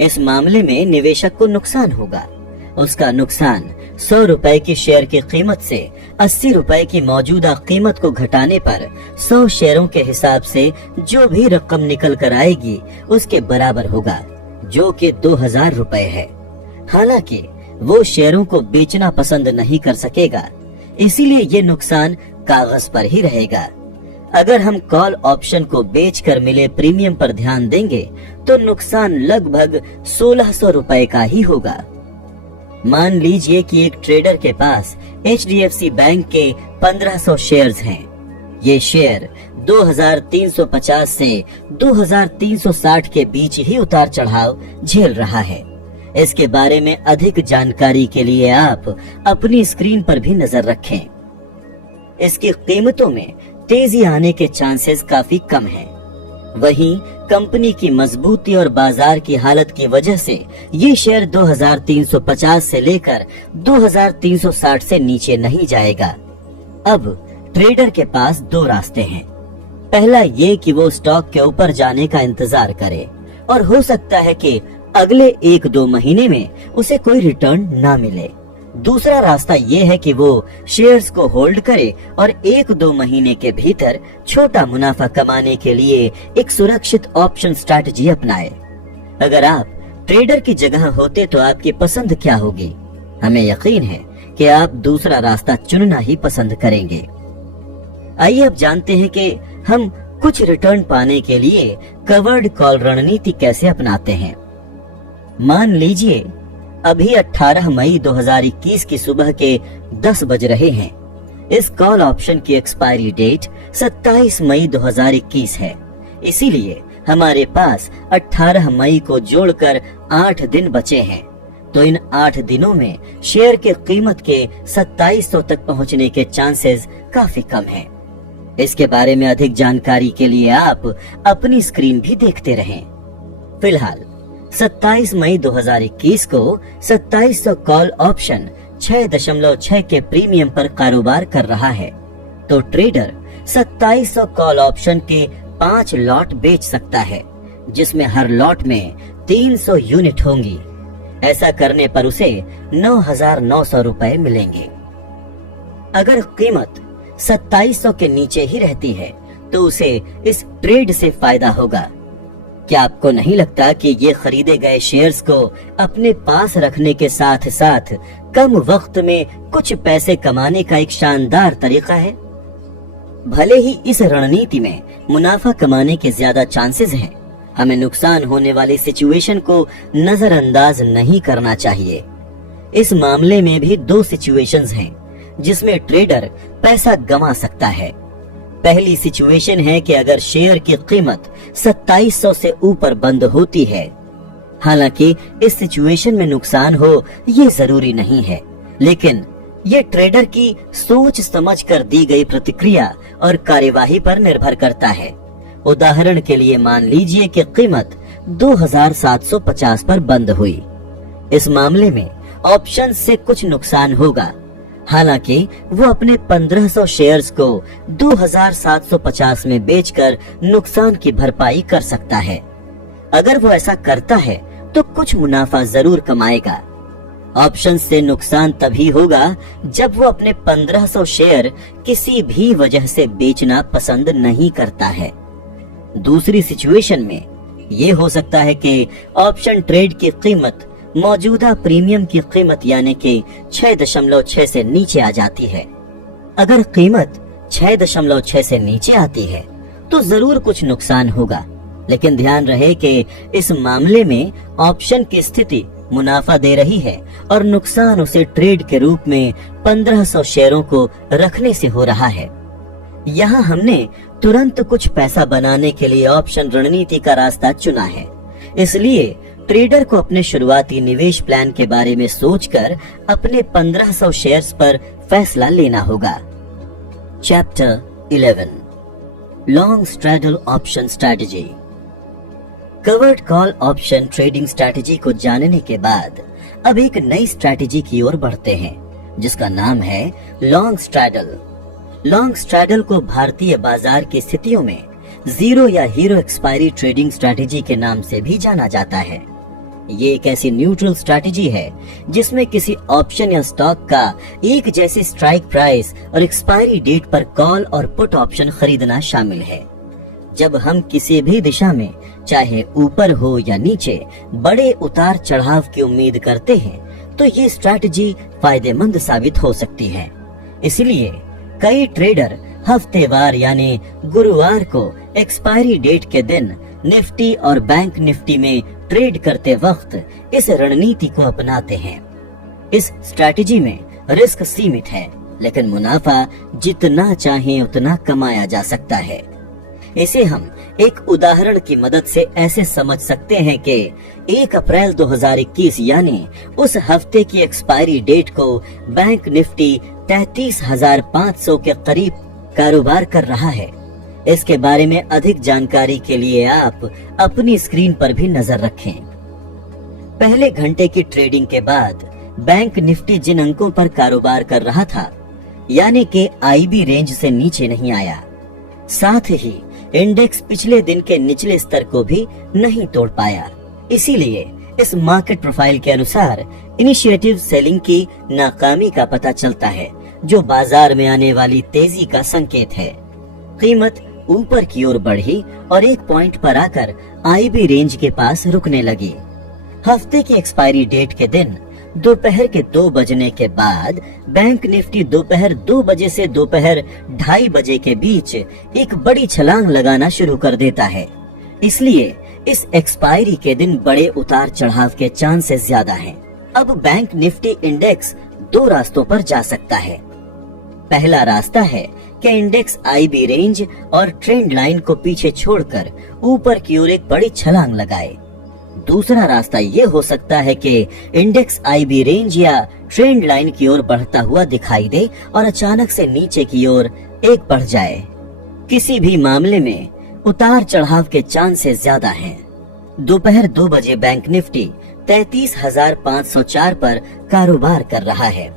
इस मामले में निवेशक को नुकसान होगा। उसका नुकसान 100 रुपए की शेयर की कीमत से 80 रुपए की मौजूदा कीमत को घटाने पर 100 शेयरों के हिसाब से जो भी रकम निकल कर आएगी उसके बराबर होगा, जो कि 2000 रुपए है। हालांकि वो शेयरों को बेचना पसंद नहीं कर सकेगा, इसीलिए ये नुकसान कागज पर ही रहेगा। अगर हम कॉल ऑप्शन को बेचकर मिले प्रीमियम पर ध्यान देंगे तो नुकसान लगभग 1600 रुपए का ही होगा। मान लीजिए कि एक ट्रेडर के पास HDFC बैंक के 1500 शेयर्स हैं। ये शेयर 2350 से 2360 के बीच ही उतार चढ़ाव झेल रहा है। इसके बारे में अधिक जानकारी के लिए आप अपनी स्क्रीन पर भी नजर रखें। इसकी कीमतों में तेजी आने के चांसेस काफी कम हैं। वहीं कंपनी की मजबूती और बाजार की हालत की वजह से ये शेयर 2350 से लेकर 2360 से नीचे नहीं जाएगा। अब ट्रेडर के पास 2 रास्ते हैं। पहला ये कि वो स्टॉक के ऊपर जाने का इंतजार करे और हो सकता है कि अगले 1-2 महीने में उसे कोई रिटर्न ना मिले। दूसरा रास्ता ये है कि वो शेयर्स को होल्ड करे और 1-2 महीने के भीतर छोटा मुनाफा कमाने के लिए एक सुरक्षित ऑप्शन स्ट्रैटेजी अपनाए। अगर आप ट्रेडर की जगह होते तो आपकी पसंद क्या होगी? हमें यकीन है कि आप दूसरा रास्ता चुनना ही पसंद करेंगे। आइए अब जानते हैं कि हम कुछ रिटर्न पाने के लिए कवर्ड कॉल रणनीति कैसे अपनाते हैं। मान लीजिए अभी 18 मई 2021 की सुबह के 10 बज रहे हैं। इस कॉल ऑप्शन की एक्सपायरी डेट 27 मई 2021 है, इसीलिए हमारे पास 18 मई को जोड़कर 8 दिन बचे हैं। तो इन 8 दिनों में शेयर की कीमत के 2700 तक पहुंचने के चांसेस काफी कम हैं। इसके बारे में अधिक जानकारी के लिए आप अपनी स्क्रीन भी देखते रहें। फिलहाल 27 मई 2021 को 2700 कॉल ऑप्शन 6.6 के प्रीमियम पर कारोबार कर रहा है, तो ट्रेडर 2700 कॉल ऑप्शन के 5 लॉट बेच सकता है, जिसमें हर लॉट में 300 यूनिट होंगी। ऐसा करने पर उसे 9,900 रुपए मिलेंगे। अगर कीमत 2700 के नीचे ही रहती है तो उसे इस ट्रेड से फायदा होगा। क्या आपको नहीं लगता कि ये खरीदे गए शेयर्स को अपने पास रखने के साथ साथ कम वक्त में कुछ पैसे कमाने का एक शानदार तरीका है? भले ही इस रणनीति में मुनाफा कमाने के ज्यादा चांसेस हैं, हमें नुकसान होने वाली सिचुएशन को नजरअंदाज नहीं करना चाहिए। इस मामले में भी 2 सिचुएशंस हैं जिसमें ट्रेडर पैसा गंवा सकता है। पहली सिचुएशन है कि अगर शेयर की कीमत 2700 से ऊपर बंद होती है। हालांकि इस सिचुएशन में नुकसान हो ये जरूरी नहीं है, लेकिन ये ट्रेडर की सोच समझ कर दी गई प्रतिक्रिया और कार्यवाही पर निर्भर करता है। उदाहरण के लिए मान लीजिए कि कीमत 2750 पर बंद हुई। इस मामले में ऑप्शन से कुछ नुकसान होगा। हालांकि वो अपने 1500 शेयर्स को 2750 में बेचकर नुकसान की भरपाई कर सकता है। अगर वो ऐसा करता है तो कुछ मुनाफा जरूर कमाएगा। ऑप्शन से नुकसान तभी होगा जब वो अपने 1500 शेयर किसी भी वजह से बेचना पसंद नहीं करता है। दूसरी सिचुएशन में ये हो सकता है कि ऑप्शन ट्रेड की कीमत मौजूदा प्रीमियम की कीमत यानी कि 6.6 से नीचे आ जाती है। अगर कीमत 6.6 से नीचे आती है तो जरूर कुछ नुकसान होगा, लेकिन ध्यान रहे कि इस मामले में ऑप्शन की स्थिति मुनाफा दे रही है और नुकसान उसे ट्रेड के रूप में 1500 शेयरों को रखने से हो रहा है। यहाँ हमने तुरंत कुछ पैसा बनाने के लिए ऑप्शन रणनीति का रास्ता चुना है, इसलिए ट्रेडर को अपने शुरुआती निवेश प्लान के बारे में सोचकर अपने 1500 शेयर्स पर फैसला लेना होगा। Chapter 11 long straddle option strategy. Covered call option trading strategy को जानने के बाद अब एक नई स्ट्रैटेजी की ओर बढ़ते हैं जिसका नाम है लॉन्ग स्ट्रैडल। लॉन्ग स्ट्रैडल को भारतीय बाजार की स्थितियों में जीरो या हीरो एक्सपायरी ट्रेडिंग स्ट्रैटेजी के नाम से भी जाना जाता है। ये एक ऐसी न्यूट्रल स्ट्रैटेजी है जिसमें किसी ऑप्शन या स्टॉक का एक जैसी स्ट्राइक प्राइस और एक्सपायरी डेट पर कॉल और पुट ऑप्शन खरीदना शामिल है। जब हम किसी भी दिशा में, चाहे ऊपर हो या नीचे, बड़े उतार चढ़ाव की उम्मीद करते हैं तो ये स्ट्रैटेजी फायदेमंद साबित हो सकती है। इसलिए कई ट्रेडर हफ्तेवार यानी गुरुवार को एक्सपायरी डेट के दिन निफ्टी और बैंक निफ्टी में ट्रेड करते वक्त इस रणनीति को अपनाते हैं। इस स्ट्रैटेजी में रिस्क सीमित है, लेकिन मुनाफा जितना चाहे उतना कमाया जा सकता है। इसे हम एक उदाहरण की मदद से ऐसे समझ सकते हैं कि 1 अप्रैल 2021 यानी उस हफ्ते की एक्सपायरी डेट को बैंक निफ्टी 33,500 के करीब कारोबार कर रहा है। इसके बारे में अधिक जानकारी के लिए आप अपनी स्क्रीन पर भी नजर रखें। पहले घंटे की ट्रेडिंग के बाद बैंक निफ्टी जिन अंकों पर कारोबार कर रहा था, यानी कि आईबी रेंज से नीचे नहीं आया, साथ ही इंडेक्स पिछले दिन के निचले स्तर को भी नहीं तोड़ पाया। इसीलिए इस मार्केट प्रोफाइल के अनुसार इनिशिएटिव सेलिंग की नाकामी का पता चलता है, जो बाजार में आने वाली तेजी का संकेत है। कीमत ऊपर की ओर बढ़ी और एक पॉइंट पर आकर आईबी रेंज के पास रुकने लगी। हफ्ते की एक्सपायरी डेट के दिन दोपहर के 2 बजने के बाद बैंक निफ्टी दोपहर 2 बजे से दोपहर 2:30 बजे के बीच एक बड़ी छलांग लगाना शुरू कर देता है। इसलिए इस एक्सपायरी के दिन बड़े उतार चढ़ाव के चांसेस ज्यादा हैं। अब बैंक निफ्टी इंडेक्स 2 रास्तों पर जा सकता है। पहला रास्ता है कि इंडेक्स आईबी रेंज और ट्रेंड लाइन को पीछे छोड़कर ऊपर की ओर एक बड़ी छलांग लगाए। दूसरा रास्ता ये हो सकता है कि इंडेक्स आईबी रेंज या ट्रेंड लाइन की ओर बढ़ता हुआ दिखाई दे और अचानक से नीचे की ओर एक बढ़ जाए। किसी भी मामले में उतार चढ़ाव के चांसेस ज्यादा हैं। दोपहर 2 बजे बैंक निफ्टी 33,504 पर कारोबार कर रहा है।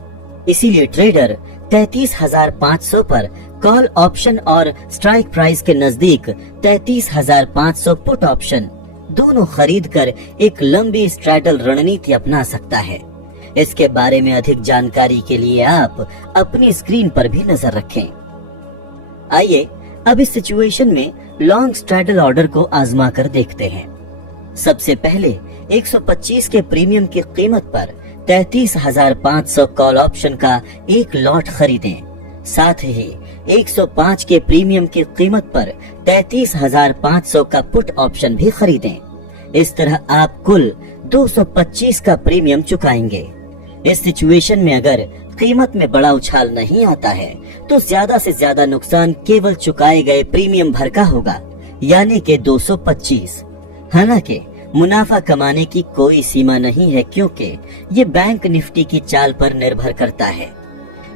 इसीलिए ट्रेडर 33,500 पर कॉल ऑप्शन और स्ट्राइक प्राइस के नजदीक 33,500 पुट ऑप्शन दोनों खरीद कर एक लंबी स्ट्रैडल रणनीति अपना सकता है। इसके बारे में अधिक जानकारी के लिए आप अपनी स्क्रीन पर भी नजर रखें। आइए अब इस सिचुएशन में लॉन्ग स्ट्रैडल ऑर्डर को आजमा कर देखते हैं। सबसे पहले 125 के प्रीमियम की कीमत पर 33,500 कॉल ऑप्शन का एक लॉट खरीदें। साथ ही 105 के प्रीमियम की कीमत पर 33,500 का पुट ऑप्शन भी खरीदें। इस तरह आप कुल 225 का प्रीमियम चुकाएंगे। इस सिचुएशन में अगर कीमत में बड़ा उछाल नहीं आता है तो ज्यादा से ज्यादा नुकसान केवल चुकाए गए प्रीमियम भर का होगा, यानी कि 225। हालांकि मुनाफा कमाने की कोई सीमा नहीं है, क्योंकि ये बैंक निफ्टी की चाल पर निर्भर करता है।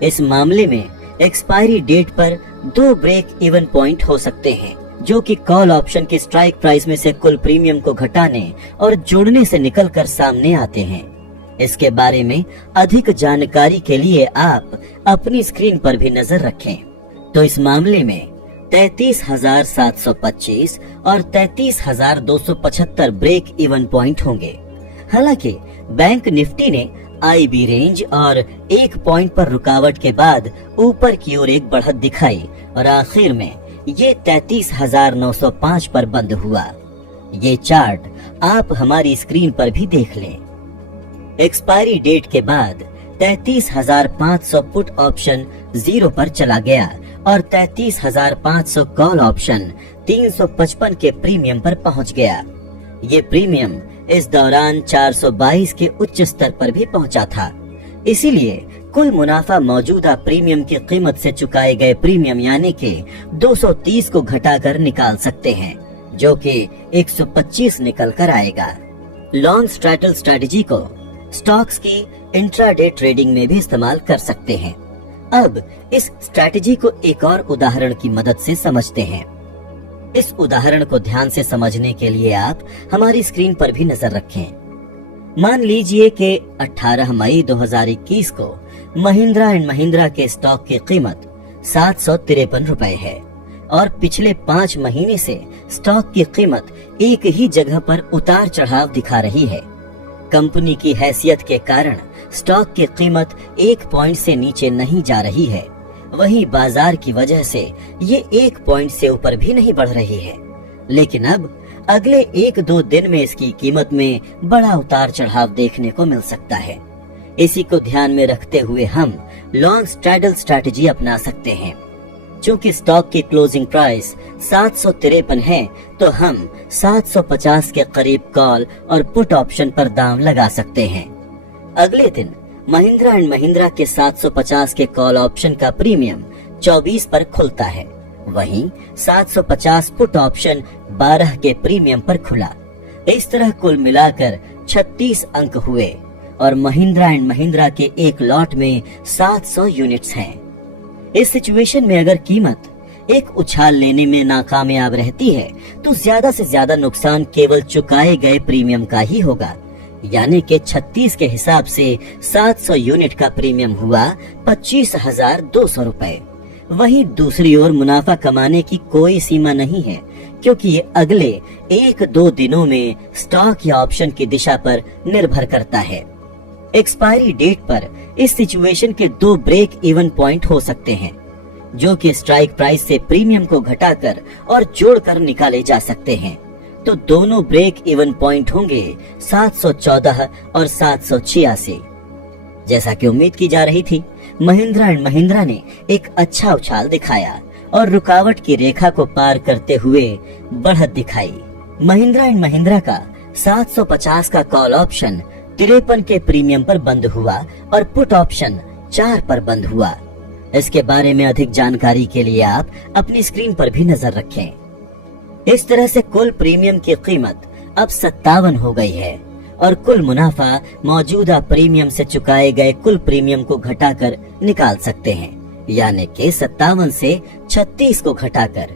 इस मामले में एक्सपायरी डेट पर 2 ब्रेक इवन पॉइंट हो सकते हैं, जो कि कॉल ऑप्शन की स्ट्राइक प्राइस में से कुल प्रीमियम को घटाने और जोड़ने से निकलकर सामने आते हैं। इसके बारे में अधिक जानकारी के लिए आप अपनी स्क्रीन पर भी नजर रखें। तो इस मामले में 33,725 और 33,275 ब्रेक इवन पॉइंट होंगे। हालांकि बैंक निफ्टी ने IB रेंज और 1 पॉइंट पर रुकावट के बाद ऊपर की ओर एक बढ़त दिखाई और आखिर में ये 33,905 पर बंद हुआ। ये चार्ट आप हमारी स्क्रीन पर भी देख लें। एक्सपायरी डेट के बाद 33,500 पुट ऑप्शन 0 पर चला गया और 33,500 कॉल ऑप्शन 355 के प्रीमियम पर पहुंच गया। ये प्रीमियम इस दौरान 422 के उच्च स्तर पर भी पहुंचा था। इसीलिए कुल मुनाफा मौजूदा प्रीमियम की कीमत से चुकाए गए प्रीमियम यानी कि 230 को घटाकर निकाल सकते हैं, जो कि 125 निकल कर आएगा। लॉन्ग स्ट्रैटल स्ट्रेटजी को स्टॉक्स की इंट्राडे ट्रेडिंग में भी इस्तेमाल कर सकते हैं। अब इस स्ट्रैटेजी को एक और उदाहरण की मदद से समझते हैं। इस उदाहरण को ध्यान से समझने के लिए आप हमारी स्क्रीन पर भी नजर रखें। मान लीजिए कि 18 मई 2021 को महिंद्रा एंड महिंद्रा के स्टॉक की कीमत 753 रुपए है और पिछले 5 महीने से स्टॉक की कीमत एक ही जगह पर उतार चढ़ाव दिखा रही है। कंपनी की हैसियत के कारण स्टॉक की कीमत 1 पॉइंट से नीचे नहीं जा रही है, वहीं बाजार की वजह से ये 1 पॉइंट से ऊपर भी नहीं बढ़ रही है। लेकिन अब अगले 1-2 दिन में इसकी कीमत में बड़ा उतार चढ़ाव देखने को मिल सकता है। इसी को ध्यान में रखते हुए हम लॉन्ग स्ट्रैडल स्ट्रैटेजी अपना सकते हैं। चूंकि स्टॉक की क्लोजिंग प्राइस 753 है, तो हम 750 के करीब कॉल और पुट ऑप्शन पर दाम लगा सकते हैं। अगले दिन महिंद्रा एंड महिंद्रा के 750 के कॉल ऑप्शन का प्रीमियम 24 पर खुलता है, वहीं 750 पुट ऑप्शन 12 के प्रीमियम पर खुला। इस तरह कुल मिलाकर 36 अंक हुए और महिंद्रा एंड महिंद्रा के एक लॉट में 700 यूनिट्स हैं। इस सिचुएशन में अगर कीमत एक उछाल लेने में नाकामयाब रहती है, तो ज्यादा से ज्यादा नुकसान केवल चुकाए गए प्रीमियम का ही होगा, यानी कि 36 के हिसाब से 700 यूनिट का प्रीमियम हुआ 25,200 रुपए। वहीं दूसरी ओर मुनाफा कमाने की कोई सीमा नहीं है, क्योंकि ये अगले 1-2 दिनों में स्टॉक या ऑप्शन की दिशा पर निर्भर करता है। एक्सपायरी डेट पर इस सिचुएशन के 2 ब्रेक इवन पॉइंट हो सकते हैं, जो कि स्ट्राइक प्राइस से प्रीमियम को घटाकर और जोड़कर निकाले जा सकते हैं। तो दोनों ब्रेक इवन पॉइंट होंगे 714 और 786। जैसा कि उम्मीद की जा रही थी, महिंद्रा एंड महिंद्रा ने एक अच्छा उछाल दिखाया और रुकावट की रेखा को पार करते हुए बढ़त दिखाई। महिंद्रा एंड महिंद्रा का 750 का कॉल ऑप्शन 53 के प्रीमियम पर बंद हुआ और पुट ऑप्शन 4 पर बंद हुआ। इसके बारे में अधिक जानकारी के लिए आप अपनी स्क्रीन पर भी नजर रखें। इस तरह से कुल प्रीमियम की कीमत अब 57 हो गई है और कुल मुनाफा मौजूदा प्रीमियम से चुकाए गए कुल प्रीमियम को घटाकर निकाल सकते हैं, यानी कि 57 से 36 को घटाकर।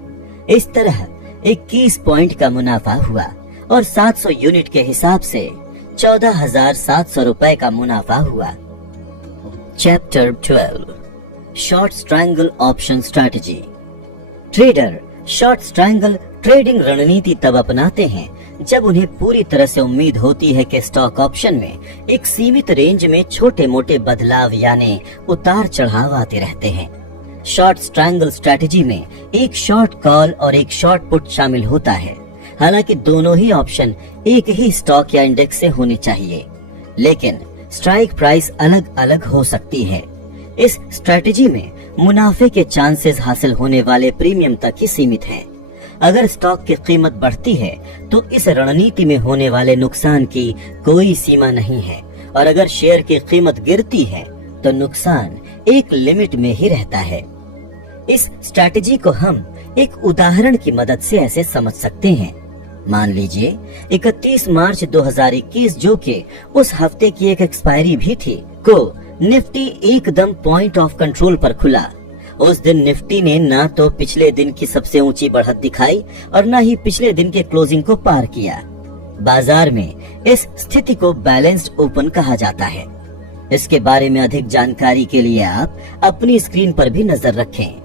इस तरह 21 पॉइंट का मुनाफा हुआ और 700 यूनिट के हिसाब से 14,700 रुपए का मुनाफा हुआ। Chapter 12, short strangle option strategy. Trader short strangle trading रणनीति तब अपनाते हैं जब उन्हें पूरी तरह से उम्मीद होती है कि स्टॉक ऑप्शन में एक सीमित रेंज में छोटे मोटे बदलाव यानी उतार चढ़ाव आते रहते हैं। शॉर्ट स्ट्रैंगल स्ट्रैटेजी में एक शॉर्ट कॉल और एक शॉर्ट पुट शामिल होता है। हालांकि दोनों ही ऑप्शन एक ही स्टॉक या इंडेक्स से होने चाहिए, लेकिन स्ट्राइक प्राइस अलग अलग हो सकती है। इस स्ट्रैटेजी में मुनाफे के चांसेस हासिल होने वाले प्रीमियम तक ही सीमित हैं। अगर स्टॉक की कीमत बढ़ती है तो इस रणनीति में होने वाले नुकसान की कोई सीमा नहीं है, और अगर शेयर की कीमत गिरती है तो नुकसान एक लिमिट में ही रहता है। इस स्ट्रैटेजी को हम एक उदाहरण की मदद से ऐसे समझ सकते हैं। मान लीजिए 31 मार्च 2021, जो कि उस हफ्ते की एक एक्सपायरी भी थी, को निफ्टी एकदम पॉइंट ऑफ कंट्रोल पर खुला। उस दिन निफ्टी ने ना तो पिछले दिन की सबसे ऊंची बढ़त दिखाई और ना ही पिछले दिन के क्लोजिंग को पार किया। बाजार में इस स्थिति को बैलेंस्ड ओपन कहा जाता है। इसके बारे में अधिक जानकारी के लिए आप अपनी स्क्रीन पर भी नजर रखें।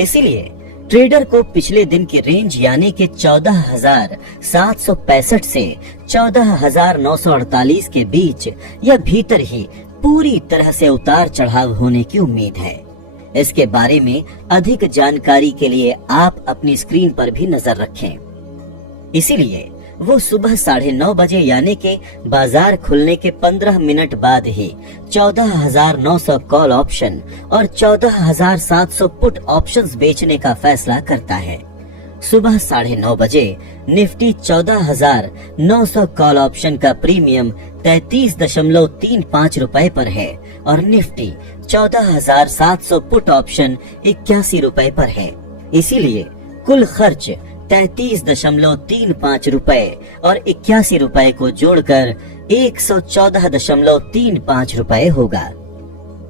इसीलिए ट्रेडर को पिछले दिन की रेंज यानी कि 14,765 से 14,948 के बीच या भीतर ही पूरी तरह से उतार चढ़ाव होने की उम्मीद है। इसके बारे में अधिक जानकारी के लिए आप अपनी स्क्रीन पर भी नजर रखें। इसीलिए वो सुबह 9:30 बजे यानी कि बाजार खुलने के 15 मिनट बाद ही 14,900 कॉल ऑप्शन और 14,700 पुट ऑप्शंस बेचने का फैसला करता है। सुबह 9:30 बजे निफ्टी 14,900 कॉल ऑप्शन का प्रीमियम 33.35 रुपए पर है और निफ्टी 14,700 पुट ऑप्शन 81 रुपए पर है। इसीलिए कुल खर्च 33.35 रुपए और 81 रुपए को जोड़कर 114.35 रुपए होगा।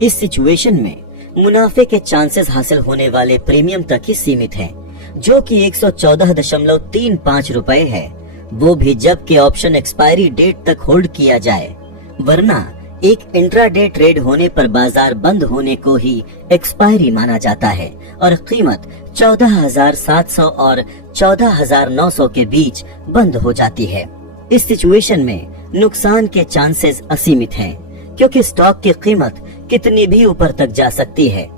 इस सिचुएशन में मुनाफे के चांसेस हासिल होने वाले प्रीमियम तक ही सीमित हैं, जो कि 114.35 रुपए है, वो भी जब के ऑप्शन एक्सपायरी डेट तक होल्ड किया जाए, वरना एक इंट्राडे ट्रेड होने पर बाजार बंद होने को ही एक्सपायरी माना जाता है और कीमत 14,700 और 14,900 के बीच बंद हो जाती है। इस सिचुएशन में नुकसान के चांसेस असीमित हैं, क्योंकि स्टॉक की कीमत कितनी भी ऊपर तक जा सकती है।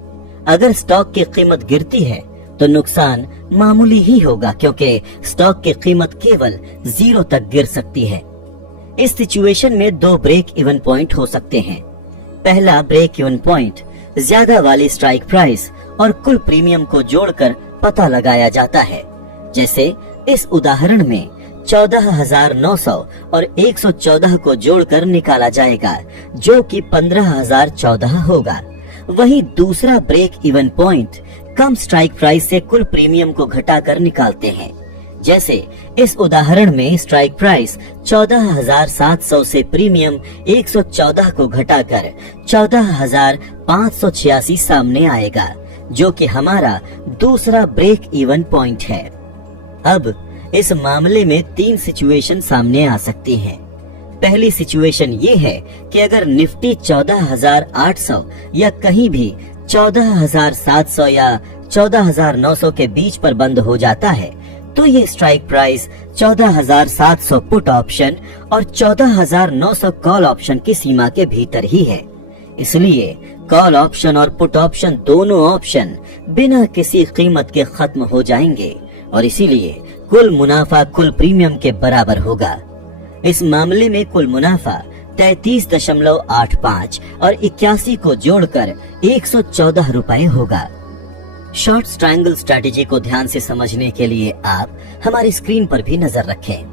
अगर स्टॉक की कीमत गिरती है तो नुकसान मामूली ही होगा, क्योंकि स्टॉक की कीमत केवल 0 तक गिर सकती है। इस सिचुएशन में 2 ब्रेक इवन पॉइंट हो सकते हैं। पहला ब्रेक इवन पॉइंट ज्यादा वाली स्ट्राइक प्राइस और कुल प्रीमियम को जोड़कर पता लगाया जाता है। जैसे इस उदाहरण में 14,900 और 114 को जोड़कर निकाला जाएगा, जो कि 15,014 होगा। वहीं दूसरा ब्रेक इवन पॉइंट कम स्ट्राइक प्राइस से कुल प्रीमियम को घटाकर निकालते हैं। जैसे इस उदाहरण में स्ट्राइक प्राइस 14,700 से प्रीमियम 114 को घटाकर 14,586 सामने आएगा, जो कि हमारा दूसरा ब्रेक इवन पॉइंट है। अब इस मामले में 3 सिचुएशन सामने आ सकती हैं। पहली सिचुएशन ये है कि अगर निफ्टी 14,800 या कहीं भी 14,700 या 14,900 के बीच पर बंद हो जाता है, तो ये स्ट्राइक प्राइस 14,700 पुट ऑप्शन और 14,900 कॉल ऑप्शन की सीमा के भीतर ही है। इसलिए कॉल ऑप्शन और पुट ऑप्शन दोनों ऑप्शन बिना किसी कीमत के खत्म हो जाएंगे और इसीलिए कुल मुनाफा कुल प्रीमियम के बराबर होगा। इस मामले में कुल मुनाफा 33.85 और 81 को जोड़कर 114 रुपए होगा। शॉर्ट ट्रायंगल स्ट्रैटेजी को ध्यान से समझने के लिए आप हमारी स्क्रीन पर भी नजर रखें।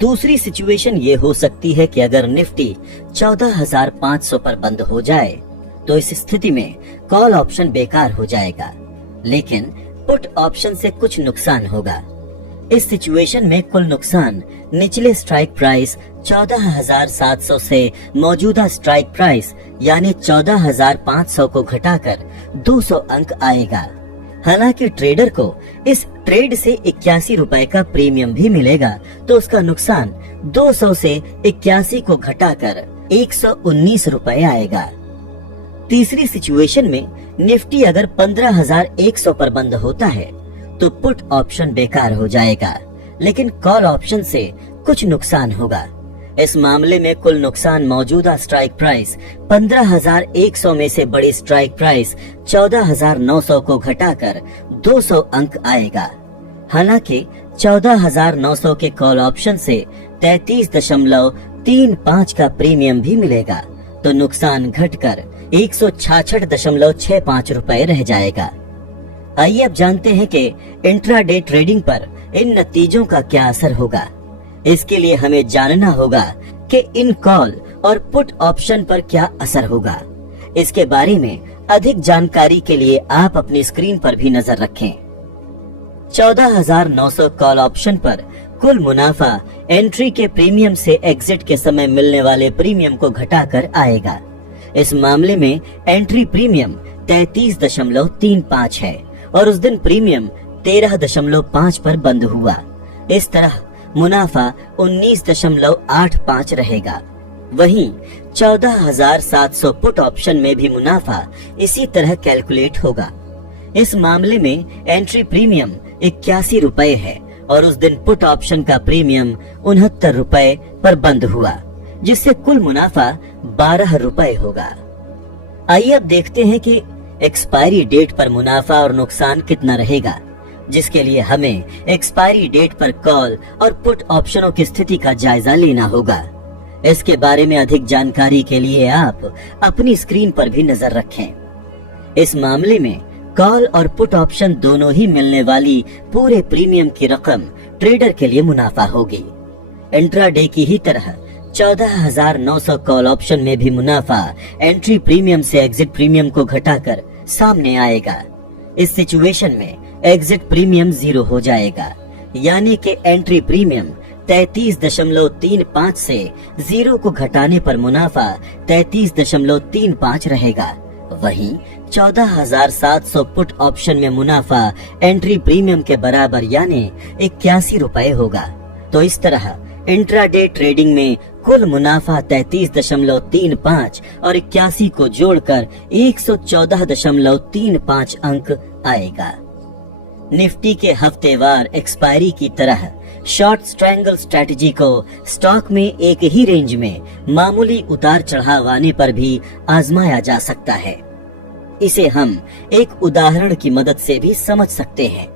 दूसरी सिचुएशन ये हो सकती है कि अगर निफ्टी 14,500 पर बंद हो जाए तो इस स्थिति में कॉल ऑप्शन बेकार हो जाएगा, लेकिन पुट ऑप्शन से कुछ नुकसान होगा। इस सिचुएशन में कुल नुकसान निचले स्ट्राइक प्राइस 14,700 से मौजूदा स्ट्राइक प्राइस यानी 14,500 को घटाकर 200 अंक आएगा। हालांकि ट्रेडर को इस ट्रेड से 81 रुपए का प्रीमियम भी मिलेगा, तो उसका नुकसान 200 से 81 को घटाकर 119 रुपए आएगा। तीसरी सिचुएशन में निफ्टी अगर 15,100 पर बंद होता है तो पुट ऑप्शन बेकार हो जाएगा, लेकिन कॉल ऑप्शन से कुछ नुकसान होगा। इस मामले में कुल नुकसान मौजूदा स्ट्राइक प्राइस 15,100 में से बड़ी स्ट्राइक प्राइस 14,900 को घटाकर 200 अंक आएगा। हालांकि 14,900 के कॉल ऑप्शन से 33.35 का प्रीमियम भी मिलेगा, तो नुकसान घटकर 166.65 रुपए रह जाएगा। आइए अब जानते हैं कि इंट्राडे ट्रेडिंग पर इन नतीजों का क्या असर होगा। इसके लिए हमें जानना होगा कि इन कॉल और पुट ऑप्शन पर क्या असर होगा। इसके बारे में अधिक जानकारी के लिए आप अपनी स्क्रीन पर भी नजर रखें। 14,900 कॉल ऑप्शन पर कुल मुनाफा एंट्री के प्रीमियम से एग्जिट के समय मिलने वाले प्रीमियम को घटाकर आएगा। इस मामले में एंट्री प्रीमियम 33.35 है और उस दिन प्रीमियम 13.5 पर बंद हुआ। इस तरह मुनाफा 19.85 रहेगा। वहीं 14,700 पुट ऑप्शन में भी मुनाफा इसी तरह कैलकुलेट होगा। इस मामले में एंट्री प्रीमियम 81 रुपए है और उस दिन पुट ऑप्शन का प्रीमियम 69 रुपए पर बंद हुआ, जिससे कुल मुनाफा 12 रुपए होगा। आइए अब देखते हैं कि एक्सपायरी डेट पर मुनाफा और नुकसान कितना रहेगा, जिसके लिए हमें एक्सपायरी डेट पर कॉल और पुट ऑप्शनों की स्थिति का जायजा लेना होगा। इसके बारे में अधिक जानकारी के लिए आप अपनी स्क्रीन पर भी नजर रखें। इस मामले में कॉल और पुट ऑप्शन दोनों ही मिलने वाली पूरे प्रीमियम की रकम ट्रेडर के लिए मुनाफा होगी। इंट्राडे की ही तरह 14,900 कॉल ऑप्शन में भी मुनाफा एंट्री प्रीमियम से एग्जिट प्रीमियम को घटाकर सामने आएगा। इस सिचुएशन में एग्जिट प्रीमियम 0 हो जाएगा, यानी कि एंट्री प्रीमियम 33.35 से 0 को घटाने पर मुनाफा 33.35 रहेगा। वहीं 14,700 पुट ऑप्शन में मुनाफा एंट्री प्रीमियम के बराबर यानी 81 रुपए होगा। तो इस तरह इंट्राडे ट्रेडिंग में कुल मुनाफा 33.35 और 81 को जोड़कर 114.35 अंक आएगा। निफ्टी के हफ्तेवार एक्सपायरी की तरह शॉर्ट स्ट्रैंगल स्ट्रेटजी को स्टॉक में एक ही रेंज में मामूली उतार चढ़ाव आने पर भी आजमाया जा सकता है। इसे हम एक उदाहरण की मदद से भी समझ सकते हैं।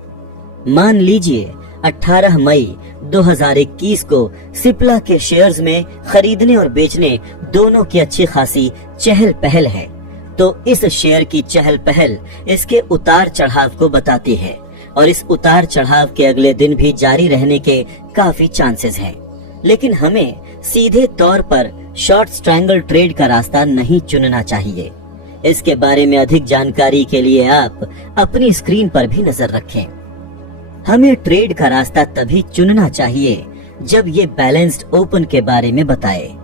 मान लीजिए 18 मई 2021 को सिप्ला के शेयर्स में खरीदने और बेचने दोनों की अच्छी खासी चहल पहल है, तो इस शेयर की चहल पहल इसके उतार चढ़ाव को बताती है और इस उतार चढ़ाव के अगले दिन भी जारी रहने के काफी चांसेस हैं। लेकिन हमें सीधे तौर पर शॉर्ट स्ट्रैंगल ट्रेड का रास्ता नहीं चुनना चाहिए। इसके बारे में अधिक जानकारी के लिए आप अपनी स्क्रीन पर भी नजर रखें। हमें ट्रेड का रास्ता तभी चुनना चाहिए जब ये बैलेंस्ड ओपन के बारे में बताए।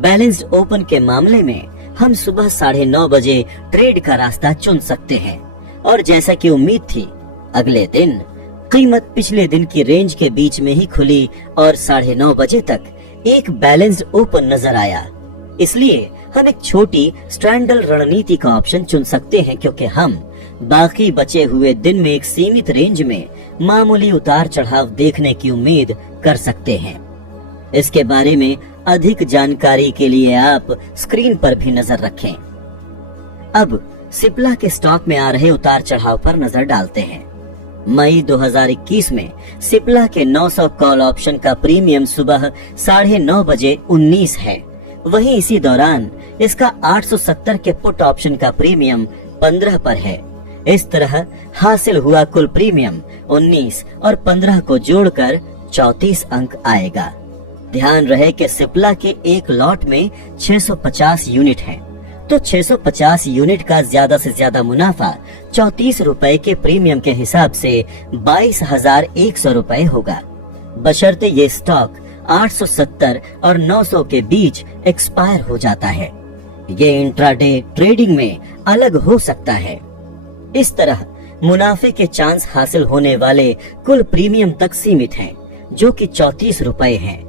बैलेंस्ड ओपन के मामले में हम सुबह 9:30 बजे ट्रेड का रास्ता चुन सकते हैं और जैसा कि उम्मीद थी, अगले दिन कीमत पिछले दिन की रेंज के बीच में ही खुली और 9:30 बजे तक एक बैलेंस्ड ओपन नजर आया। इसलिए हम एक छोटी स्ट्रैंगल रणनीति का ऑप्शन चुन सकते हैं, क्योंकि हम बाकी बचे हुए दिन में एक सीमित रेंज में मामूली उतार चढ़ाव देखने की उम्मीद कर सकते हैं। इसके बारे में अधिक जानकारी के लिए आप स्क्रीन पर भी नजर रखें। अब सिप्ला के स्टॉक में आ रहे उतार चढ़ाव पर नजर डालते हैं। मई 2021 में सिप्ला के 900 कॉल ऑप्शन का प्रीमियम सुबह 9:30 बजे 19 है। वहीं इसी दौरान इसका 870 के पुट ऑप्शन का प्रीमियम 15 पर है। इस तरह हासिल हुआ कुल प्रीमियम 19 और 15 को जोड़कर 34 अंक आएगा। ध्यान रहे कि सिप्ला के एक लॉट में 650 यूनिट हैं, तो 650 यूनिट का ज्यादा से ज्यादा मुनाफा 34 रुपए के प्रीमियम के हिसाब से 22,100 रुपए होगा, बशर्ते ये स्टॉक 870 और 900 के बीच एक्सपायर हो जाता है। ये इंट्राडे ट्रेडिंग में अलग हो सकता है। इस तरह मुनाफे के चांस हासिल होने वाले कुल प्रीमियम तक सीमित हैं, जो कि 34 रुपए हैं।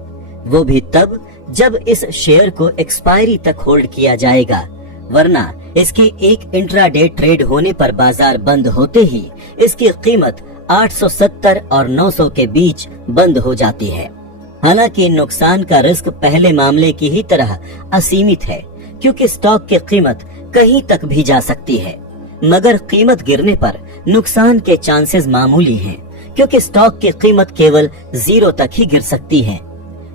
वो भी तब जब इस शेयर को एक्सपायरी तक होल्ड किया जाएगा, वरना इसके एक इंट्राडे ट्रेड होने पर बाजार बंद होते ही इसकी कीमत 870 और 900 के बीच बंद हो जाती है। हालांकि नुकसान का रिस्क पहले मामले की ही तरह असीमित है, क्योंकि स्टॉक की कीमत कहीं तक भी जा सकती है, मगर कीमत गिरने पर नुकसान के चांसेस मामूली हैं, क्योंकि स्टॉक की कीमत केवल 0 तक ही गिर सकती है।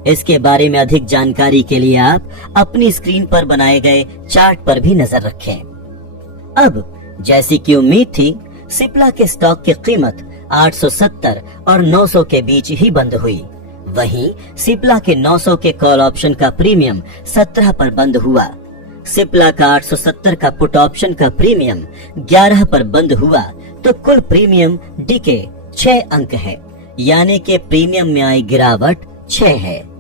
इसके बारे में अधिक जानकारी के लिए आप अपनी स्क्रीन पर बनाए गए चार्ट पर भी नजर रखें। अब जैसी कि उम्मीद थी, सिप्ला के स्टॉक की कीमत 870 और 900 के बीच ही बंद हुई। वहीं सिप्ला के 900 के कॉल ऑप्शन का प्रीमियम 17 पर बंद हुआ। सिप्ला का 870 का पुट ऑप्शन का प्रीमियम 11 पर बंद हुआ, तो कुल प्रीमियम डीके 6 अंक है, यानी कि प्रीमियम में आई गिरावट 6 है।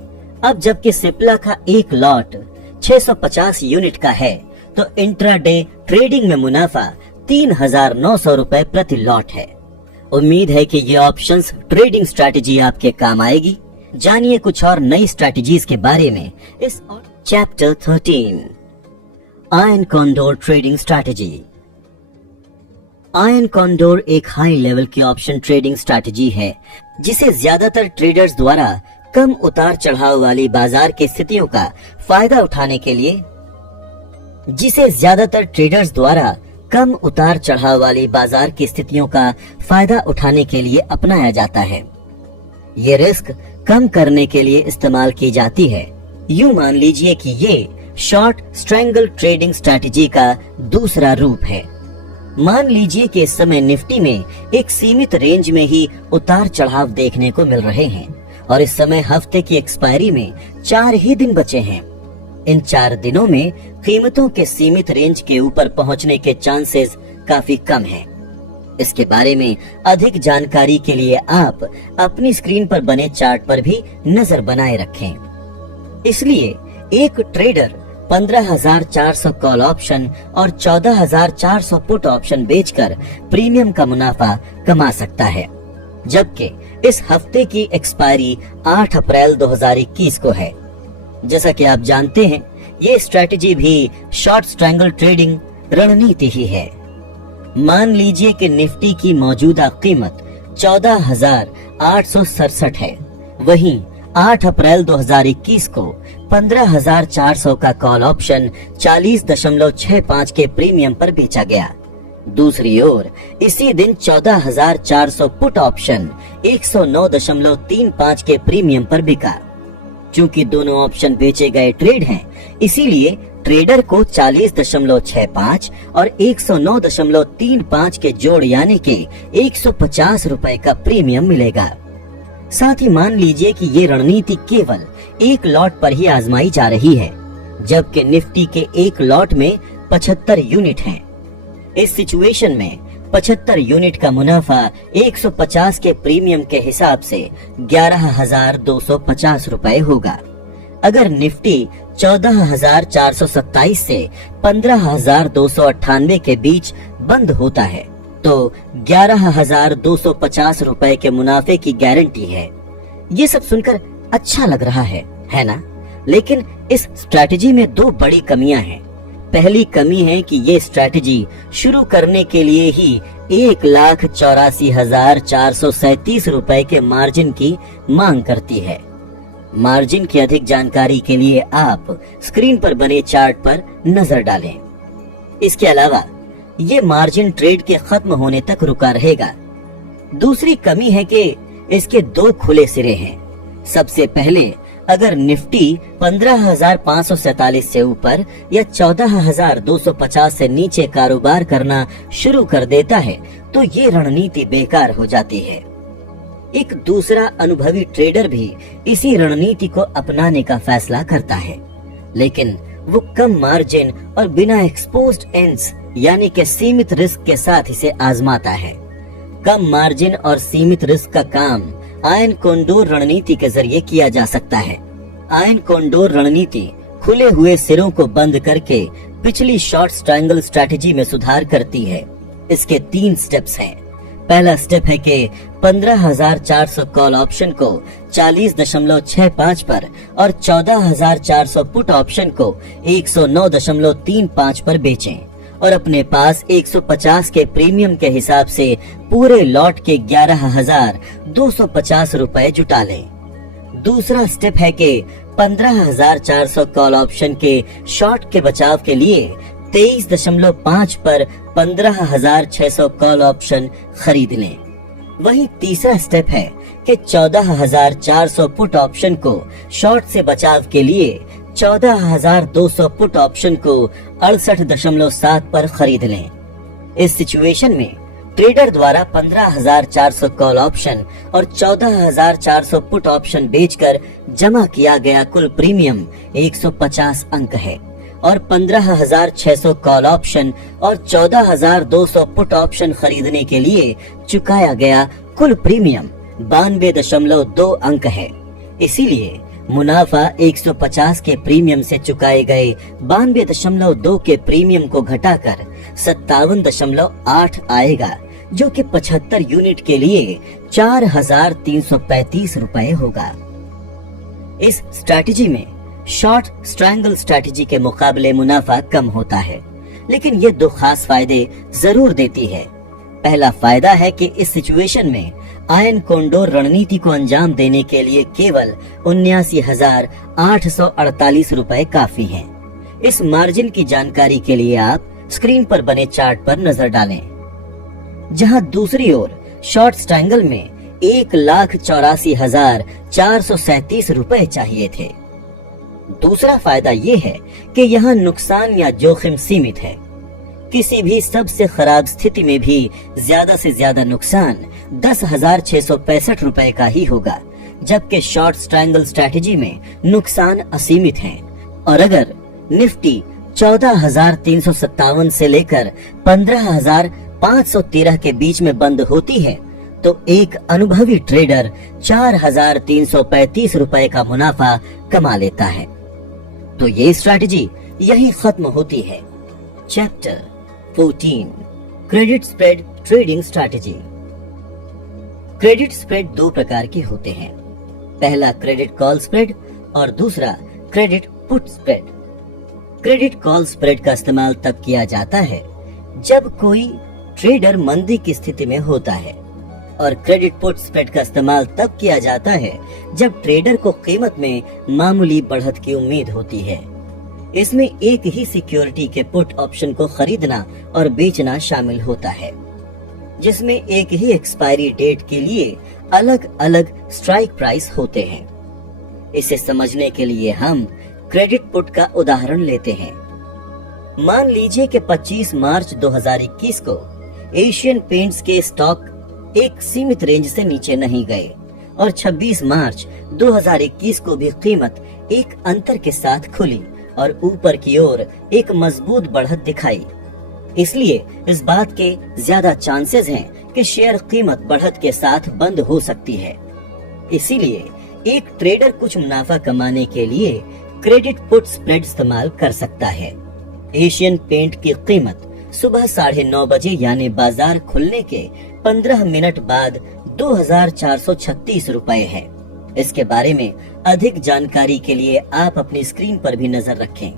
अब जबकि सिप्ला का एक लॉट 650 यूनिट का है, तो इंट्राडे ट्रेडिंग में मुनाफा 3,900 रुपए प्रति लॉट है। उम्मीद है कि ये ऑप्शंस ट्रेडिंग स्ट्रैटेजी आपके काम आएगी। जानिए कुछ और नई स्ट्रैटेजीज के बारे में इस chapter 13 ion condor trading strategy. Ion condor एक हाई लेवल की ऑप्शन ट्रेडिंग स्ट्रैटेजी है जिसे ज्यादातर ट्रेडर्स द्वारा कम उतार चढ़ाव वाली बाजार की स्थितियों का फायदा उठाने के लिए अपनाया जाता है। ये रिस्क कम करने के लिए इस्तेमाल की जाती है। यूं मान लीजिए कि ये शॉर्ट स्ट्रैंगल ट्रेडिंग स्ट्रैटेजी का दूसरा रूप है। मान लीजिए कि इस समय निफ्टी में एक सीमित रेंज में ही उतार चढ़ाव देखने को मिल रहे हैं और इस समय हफ्ते की एक्सपायरी में 4 ही दिन बचे हैं। इन 4 दिनों में कीमतों के सीमित रेंज के ऊपर पहुंचने के चांसेस काफी कम हैं। इसके बारे में अधिक जानकारी के लिए आप अपनी स्क्रीन पर बने चार्ट पर भी नजर बनाए रखें। इसलिए एक ट्रेडर 15,400 कॉल ऑप्शन और 14,400 पुट ऑप्शन बेचकर प्रीमियम का मुनाफा कमा सकता है, जबकि इस हफ्ते की एक्सपायरी 8 अप्रैल 2021 को है। जैसा कि आप जानते हैं, ये स्ट्रैटेजी भी शॉर्ट स्ट्रैंगल ट्रेडिंग रणनीति ही है। मान लीजिए कि निफ्टी की मौजूदा कीमत 14,867 है। वहीं 8 अप्रैल 2021 को 15,400 का कॉल ऑप्शन 40.65 के प्रीमियम पर बेचा गया। दूसरी ओर इसी दिन 14,400 पुट ऑप्शन 109.35 के प्रीमियम पर बिका। चूंकि दोनों ऑप्शन बेचे गए ट्रेड हैं, इसीलिए ट्रेडर को 40.65 और 109.35 के जोड़ यानी कि 150 रुपए का प्रीमियम मिलेगा। साथ ही मान लीजिए कि ये रणनीति केवल एक लॉट पर ही आजमाई जा रही है, जबकि निफ्टी के एक लॉट में 75 यूनिट हैं। इस सिचुएशन में 75 यूनिट का मुनाफा 150 के प्रीमियम के हिसाब से 11,250 रुपए होगा। अगर निफ्टी 14,427 से 15,298 के बीच बंद होता है तो 11,250 रुपए के मुनाफे की गारंटी है। ये सब सुनकर अच्छा लग रहा है ना? लेकिन इस स्ट्रैटेजी में 2 बड़ी कमियां हैं। पहली कमी है कि ये स्ट्रैटेजी शुरू करने के लिए ही 1,84,437 रुपए के मार्जिन की मांग करती है। मार्जिन की अधिक जानकारी के लिए आप स्क्रीन पर बने चार्ट पर नजर डालें। इसके अलावा ये मार्जिन ट्रेड के खत्म होने तक रुका रहेगा। दूसरी कमी है कि इसके 2 खुले सिरे हैं। सबसे पहले, अगर निफ्टी 15,547 से ऊपर या 14,250 से नीचे कारोबार करना शुरू कर देता है तो ये रणनीति बेकार हो जाती है। एक दूसरा अनुभवी ट्रेडर भी इसी रणनीति को अपनाने का फैसला करता है, लेकिन वो कम मार्जिन और बिना एक्सपोज्ड एंड्स यानी कि सीमित रिस्क के साथ इसे आजमाता है। कम मार्जिन और सीमित रिस्क का काम आयन कॉन्डोर रणनीति के जरिए किया जा सकता है। आयन कॉन्डोर रणनीति खुले हुए सिरों को बंद करके पिछली शॉर्ट स्ट्रैंगल स्ट्रैटेजी में सुधार करती है। इसके 3 स्टेप्स हैं। पहला स्टेप है कि 15,400 कॉल ऑप्शन को 40.65 पर और 14,400 पुट ऑप्शन को 109.35 पर बेचें और अपने पास 150 के प्रीमियम के हिसाब से पूरे लॉट के 11,250 रुपए जुटा लें। दूसरा स्टेप है कि 15,400 कॉल ऑप्शन के शॉर्ट के बचाव के लिए 23.5 पर 15,600 कॉल ऑप्शन खरीद लें। वहीं तीसरा स्टेप है कि 14,400 पुट ऑप्शन को शॉर्ट से बचाव के लिए 14,200 पुट ऑप्शन को 68.7 पर खरीद लें। इस सिचुएशन में ट्रेडर द्वारा 15,400 कॉल ऑप्शन और 14,400 पुट ऑप्शन बेचकर जमा किया गया कुल प्रीमियम 150 अंक है और 15,600 कॉल ऑप्शन और 14,200 पुट ऑप्शन खरीदने के लिए चुकाया गया कुल प्रीमियम 92.2 अंक है। इसीलिए मुनाफा 150 के प्रीमियम से चुकाए गए 92.2 के प्रीमियम को घटाकर 57.8 आएगा, जो कि 75 यूनिट के लिए 4,335 रुपए होगा। इस स्ट्रैटेजी में शॉर्ट स्ट्रैंगल स्ट्रैटेजी के मुकाबले मुनाफा कम होता है, लेकिन ये दो खास फायदे जरूर देती है। पहला फायदा है कि इस सिचुएशन में आयन कोंडोर रणनीति को अंजाम देने के लिए केवल 79,848 रुपए काफी हैं। इस मार्जिन की जानकारी के लिए आप स्क्रीन पर बने चार्ट पर नजर डालें, जहां दूसरी ओर शॉर्ट स्ट्रैंगल में 1,84,437 रुपए चाहिए थे। दूसरा फायदा ये है कि यहाँ नुकसान या जोखिम सीमित है। किसी भी सबसे खराब स्थिति में भी ज्यादा से ज्यादा नुकसान 10,665 रुपए का ही होगा, जबकि शॉर्ट स्ट्रैंगल स्ट्रैटेजी में नुकसान असीमित है। और अगर निफ्टी 14,357 से लेकर 15,513 के बीच में बंद होती है तो एक अनुभवी ट्रेडर 4,335 रुपए का मुनाफा कमा लेता है। तो ये स्ट्रैटेजी यही खत्म होती है। Chapter 14 credit spread trading strategy. Credit spread दो प्रकार के होते हैं, पहला क्रेडिट कॉल स्प्रेड और दूसरा credit put spread. Credit call spread का इस्तेमाल तब किया जाता है जब कोई ट्रेडर मंदी की स्थिति में होता है, और क्रेडिट पुट स्प्रेड का इस्तेमाल तब किया जाता है जब ट्रेडर को कीमत में मामूली बढ़त की उम्मीद होती है। इसमें एक ही सिक्योरिटी के पुट ऑप्शन को खरीदना और बेचना शामिल होता है, जिसमें एक ही एक्सपायरी डेट के लिए अलग अलग स्ट्राइक प्राइस होते हैं। इसे समझने के लिए हम क्रेडिट पुट का उदाहरण लेते हैं। मान लीजिए कि 25 मार्च 2021 को एशियन पेंट्स के स्टॉक एक सीमित रेंज से नीचे नहीं गए और 26 मार्च 2021 को भी कीमत एक अंतर के साथ खुली और ऊपर की ओर एक मजबूत बढ़त दिखाई। इसलिए इस बात के ज्यादा चांसेस हैं कि शेयर कीमत बढ़त के साथ बंद हो सकती है। इसीलिए एक ट्रेडर कुछ मुनाफा कमाने के लिए क्रेडिट पुट स्प्रेड इस्तेमाल कर सकता है। एशियन पेंट की कीमत सुबह 9:30 बजे यानी बाजार खुलने के 15 मिनट बाद 2,436 रुपए है। इसके बारे में अधिक जानकारी के लिए आप अपनी स्क्रीन पर भी नजर रखें।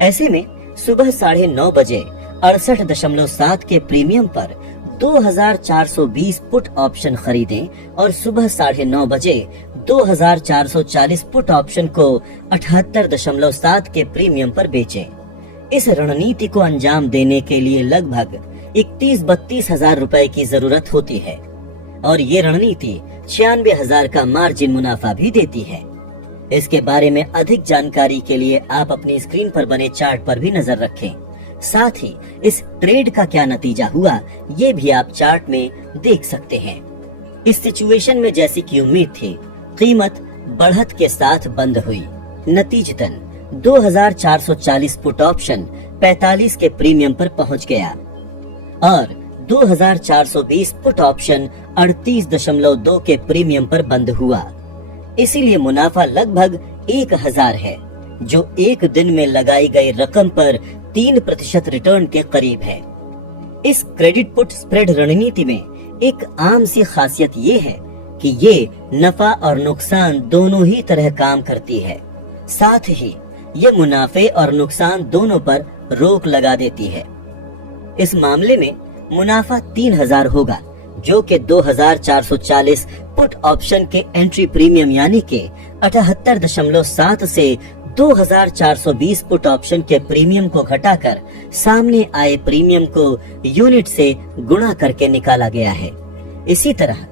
ऐसे में सुबह 9:30 बजे 68.7 के प्रीमियम पर 2,420 पुट ऑप्शन खरीदें और सुबह 9:30 बजे 2,440 पुट ऑप्शन को 78.7 के प्रीमियम पर बेचें। इस रणनीति को अंजाम देने के लिए लगभग 31-32 हजार रुपए की जरूरत होती है और ये रणनीति 96,000 का मार्जिन मुनाफा भी देती है। इसके बारे में अधिक जानकारी के लिए आप अपनी स्क्रीन पर बने चार्ट पर भी नजर रखें। साथ ही इस ट्रेड का क्या नतीजा हुआ ये भी आप चार्ट में देख सकते हैं। इस सिचुएशन में जैसी की उम्मीद थी, कीमत बढ़त के साथ बंद हुई। नतीजतन 2,440 पुट ऑप्शन 45 के प्रीमियम पर पहुंच गया और 2,420 पुट ऑप्शन 38.2 के प्रीमियम पर बंद हुआ। इसीलिए मुनाफा लगभग 1,000 है, जो एक दिन में लगाई गई रकम पर 3% रिटर्न के करीब है। इस क्रेडिट पुट स्प्रेड रणनीति में एक आम सी खासियत ये है कि ये नफा और नुकसान दोनों ही तरह काम करती है। साथ ही ये मुनाफे और नुकसान दोनों पर रोक लगा देती है। इस मामले में मुनाफा 3,000 होगा, जो कि 2,440 पुट ऑप्शन के एंट्री प्रीमियम यानी के 78.7 से 2,420 पुट ऑप्शन के प्रीमियम को घटाकर सामने आए प्रीमियम को यूनिट से गुणा करके निकाला गया है। इसी तरह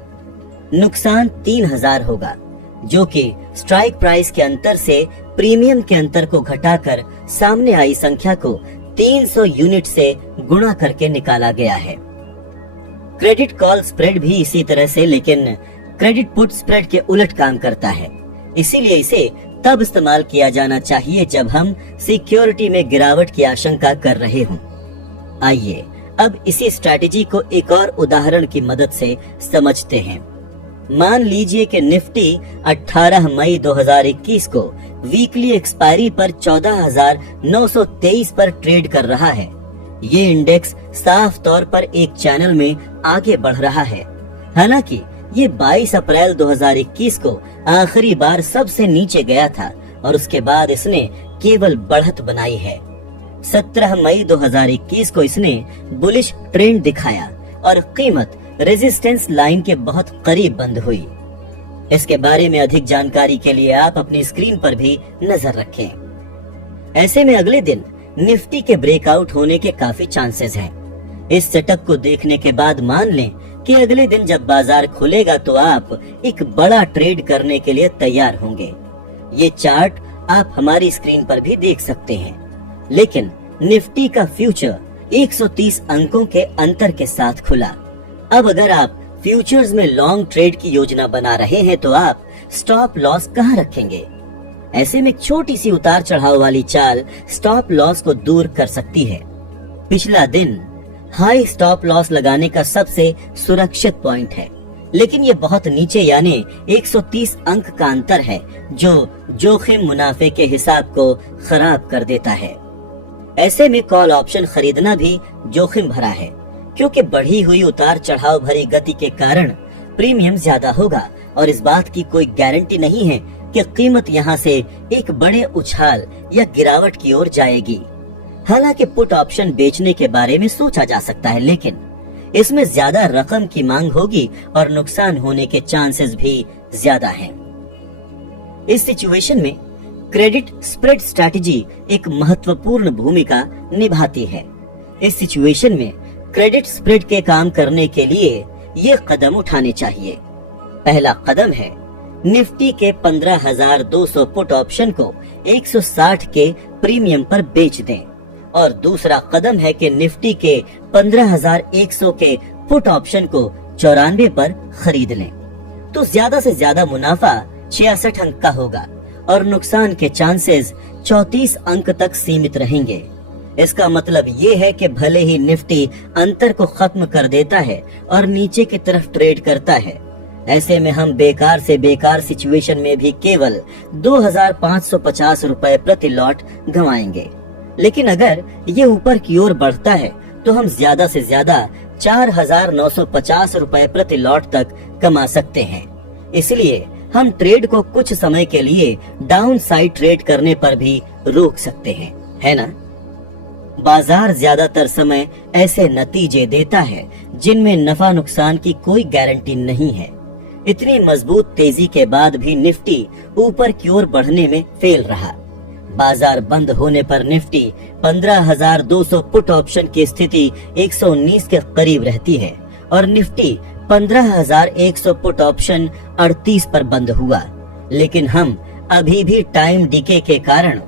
नुकसान 3,000 होगा, जो कि स्ट्राइक प्राइस के अंतर से प्रीमियम के अंतर को घटाकर सामने आई संख्या को 300 यूनिट से गुणा करके निकाला गया है। क्रेडिट कॉल स्प्रेड भी इसी तरह से, लेकिन क्रेडिट पुट स्प्रेड के उलट काम करता है। इसीलिए इसे तब इस्तेमाल किया जाना चाहिए जब हम सिक्योरिटी में गिरावट की आशंका कर रहे हों। आइए अब इसी स्ट्रैटेजी को एक और उदाहरण की मदद से समझते हैं। मान लीजिए कि निफ्टी 18 मई 2021 को वीकली एक्सपायरी पर 14,923 पर ट्रेड कर रहा है। ये इंडेक्स साफ तौर पर एक चैनल में आगे बढ़ रहा है। हालांकि ये 22 अप्रैल 2021 को आखिरी बार सबसे नीचे गया था और उसके बाद इसने केवल बढ़त बनाई है। 17 मई 2021 को इसने बुलिश ट्रेंड दिखाया और कीमत रेजिस्टेंस लाइन के बहुत करीब बंद हुई। इसके बारे में अधिक जानकारी के लिए आप अपनी स्क्रीन पर भी नजर रखें। ऐसे में अगले दिन निफ्टी के ब्रेकआउट होने के काफी चांसेस हैं। इस सेटअप को देखने के बाद मान लें कि अगले दिन जब बाजार खुलेगा तो आप एक बड़ा ट्रेड करने के लिए तैयार होंगे। ये चार्ट आप हमारी स्क्रीन पर भी देख सकते हैं। लेकिन निफ्टी का फ्यूचर 130 अंकों के अंतर के साथ खुला। अब अगर आप फ्यूचर्स में लॉन्ग ट्रेड की योजना बना रहे हैं तो आप स्टॉप लॉस कहाँ रखेंगे? ऐसे में एक छोटी सी उतार चढ़ाव वाली चाल स्टॉप लॉस को दूर कर सकती है। पिछला दिन हाई स्टॉप लॉस लगाने का सबसे सुरक्षित पॉइंट है, लेकिन ये बहुत नीचे यानी 130 अंक का अंतर है जो जोखिम मुनाफे के हिसाब को खराब कर देता है। ऐसे में कॉल ऑप्शन खरीदना भी जोखिम भरा है, क्योंकि बढ़ी हुई उतार चढ़ाव भरी गति के कारण प्रीमियम ज्यादा होगा और इस बात की कोई गारंटी नहीं है कि कीमत यहाँ से एक बड़े उछाल या गिरावट की ओर जाएगी। हालांकि पुट ऑप्शन बेचने के बारे में सोचा जा सकता है, लेकिन इसमें ज्यादा रकम की मांग होगी और नुकसान होने के चांसेस भी ज्यादा हैं। इस सिचुएशन में क्रेडिट स्प्रेड स्ट्रैटेजी एक महत्वपूर्ण भूमिका निभाती है। इस सिचुएशन में क्रेडिट स्प्रेड के काम करने के लिए ये कदम उठाने चाहिए। पहला कदम है निफ्टी के 15,200 पुट ऑप्शन को 160 के प्रीमियम पर बेच दें और दूसरा कदम है कि निफ्टी के 15,100 के पुट ऑप्शन को 94 पर खरीद लें। तो ज्यादा से ज्यादा मुनाफा 66 अंक का होगा और नुकसान के चांसेस 34 अंक तक सीमित रहेंगे। इसका मतलब ये है कि भले ही निफ्टी अंतर को खत्म कर देता है और नीचे की तरफ ट्रेड करता है, ऐसे में हम बेकार से बेकार सिचुएशन में भी केवल 2,550 रुपए प्रति लॉट गंवाएंगे। लेकिन अगर ये ऊपर की ओर बढ़ता है तो हम ज्यादा से ज्यादा 4,950 रुपए प्रति लॉट तक कमा सकते हैं। इसलिए हम ट्रेड को कुछ समय के लिए डाउन साइड ट्रेड करने पर भी रोक सकते हैं, है ना? बाजार ज्यादातर समय ऐसे नतीजे देता है जिनमें नफा नुकसान की कोई गारंटी नहीं है। इतनी मजबूत तेजी के बाद भी निफ्टी ऊपर की ओर बढ़ने में फेल रहा। बाजार बंद होने पर निफ्टी 15,200 पुट ऑप्शन की स्थिति 119 के करीब रहती है और निफ्टी 15,100 पुट ऑप्शन 38 पर बंद हुआ। लेकिन हम अभी भी टाइम डीके के कारण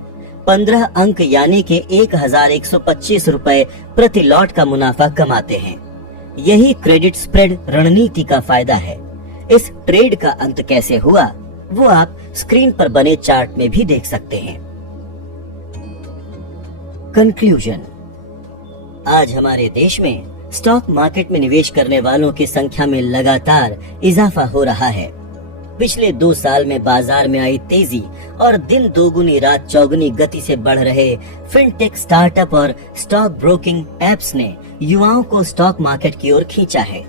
15 अंक यानी के 1,125 रुपए प्रति लॉट का मुनाफा कमाते हैं। यही क्रेडिट स्प्रेड रणनीति का फायदा है। इस ट्रेड का अंत कैसे हुआ वो आप स्क्रीन पर बने चार्ट में भी देख सकते हैं। कंक्लूजन, आज हमारे देश में स्टॉक मार्केट में निवेश करने वालों की संख्या में लगातार इजाफा हो रहा है। पिछले 2 साल में बाजार में आई तेजी और दिन दोगुनी रात चौगुनी गति से बढ़ रहे फिनटेक स्टार्टअप और स्टॉक ब्रोकिंग एप्स ने युवाओं को स्टॉक मार्केट की ओर खींचा है।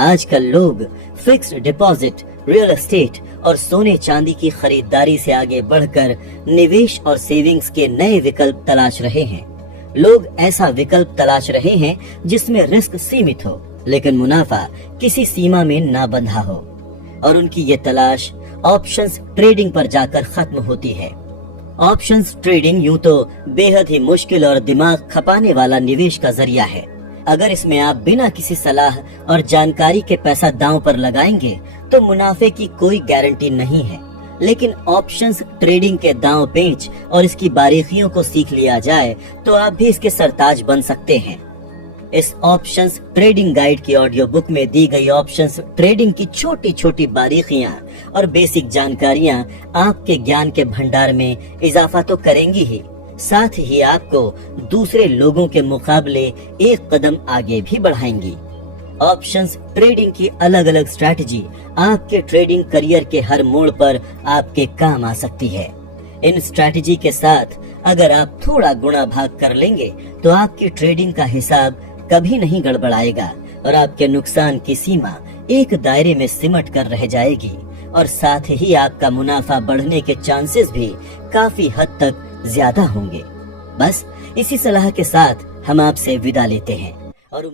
आजकल लोग फिक्स्ड डिपॉजिट, रियल एस्टेट और सोने चांदी की खरीदारी से आगे बढ़कर निवेश और सेविंग्स के नए विकल्प तलाश रहे हैं। लोग ऐसा विकल्प तलाश रहे हैं जिसमें रिस्क सीमित हो लेकिन मुनाफा किसी सीमा में ना बंधा हो, और उनकी ये तलाश ऑप्शंस ट्रेडिंग पर जाकर खत्म होती है। ऑप्शंस ट्रेडिंग यूं तो बेहद ही मुश्किल और दिमाग खपाने वाला निवेश का जरिया है। अगर इसमें आप बिना किसी सलाह और जानकारी के पैसा दांव पर लगाएंगे तो मुनाफे की कोई गारंटी नहीं है। लेकिन ऑप्शंस ट्रेडिंग के दांव पेच और इसकी बारीकियों को सीख लिया जाए तो आप भी इसके सरताज बन सकते हैं। इस ऑप्शंस ट्रेडिंग गाइड की ऑडियो बुक में दी गई ऑप्शंस ट्रेडिंग की छोटी छोटी बारीकियां और बेसिक जानकारियां आपके ज्ञान के भंडार में इजाफा तो करेंगी ही, साथ ही आपको दूसरे लोगों के मुकाबले एक कदम आगे भी बढ़ाएंगी। ऑप्शंस ट्रेडिंग की अलग अलग स्ट्रैटेजी आपके ट्रेडिंग करियर के हर मोड़ पर आपके काम आ सकती है। इन स्ट्रैटेजी के साथ अगर आप थोड़ा गुणा भाग कर लेंगे तो आपकी ट्रेडिंग का हिसाब कभी नहीं गड़बड़ाएगा और आपके नुकसान की सीमा एक दायरे में सिमट कर रह जाएगी और साथ ही आपका मुनाफा बढ़ने के चांसेस भी काफी हद तक ज्यादा होंगे। बस इसी सलाह के साथ हम आपसे विदा लेते हैं और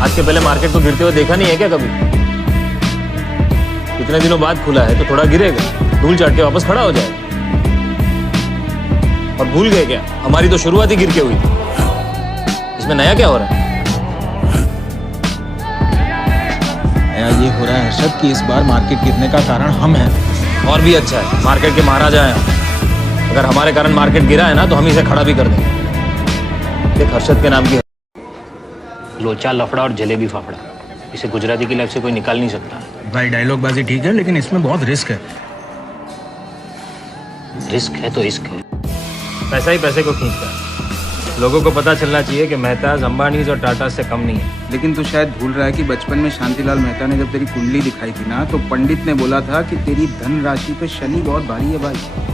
आज के पहले मार्केट को गिरते हुए देखा नहीं है क्या कभी? कितने दिनों बाद खुला है तो थोड़ा गिरेगा, धूल चाट के वापस खड़ा हो जाएगा। और भूल गए क्या, हमारी तो शुरुआत ही गिर के हुई थी। इसमें नया क्या हो रहा है? ये हो रहा है हर्षद कि इस बार मार्केट गिरने का कारण हम हैं। और भी अच्छा है, मार्केट के महाराजा हैं हम। अगर हमारे कारण मार्केट गिरा है ना तो हम इसे खड़ा भी कर देंगे। देख, हर्षद के नाम की लोचा लफड़ा और जलेबी फाफड़ा, इसे गुजराती की लाइफ से कोई निकाल नहीं सकता। भाई डायलॉग बाजी ठीक है, लेकिन इसमें बहुत रिस्क है। रिस्क है तो इश्क है। पैसा ही पैसे को खींचता है। लोगों को पता चलना चाहिए कि मेहताज, अंबानीज और टाटा से कम नहीं है। लेकिन तू शायद भूल रहा है कि बचपन में शांतिलाल मेहता ने जब तेरी कुंडली दिखाई थी ना, तो पंडित ने बोला था कि तेरी धन राशि पे शनि बहुत भारी है भाई।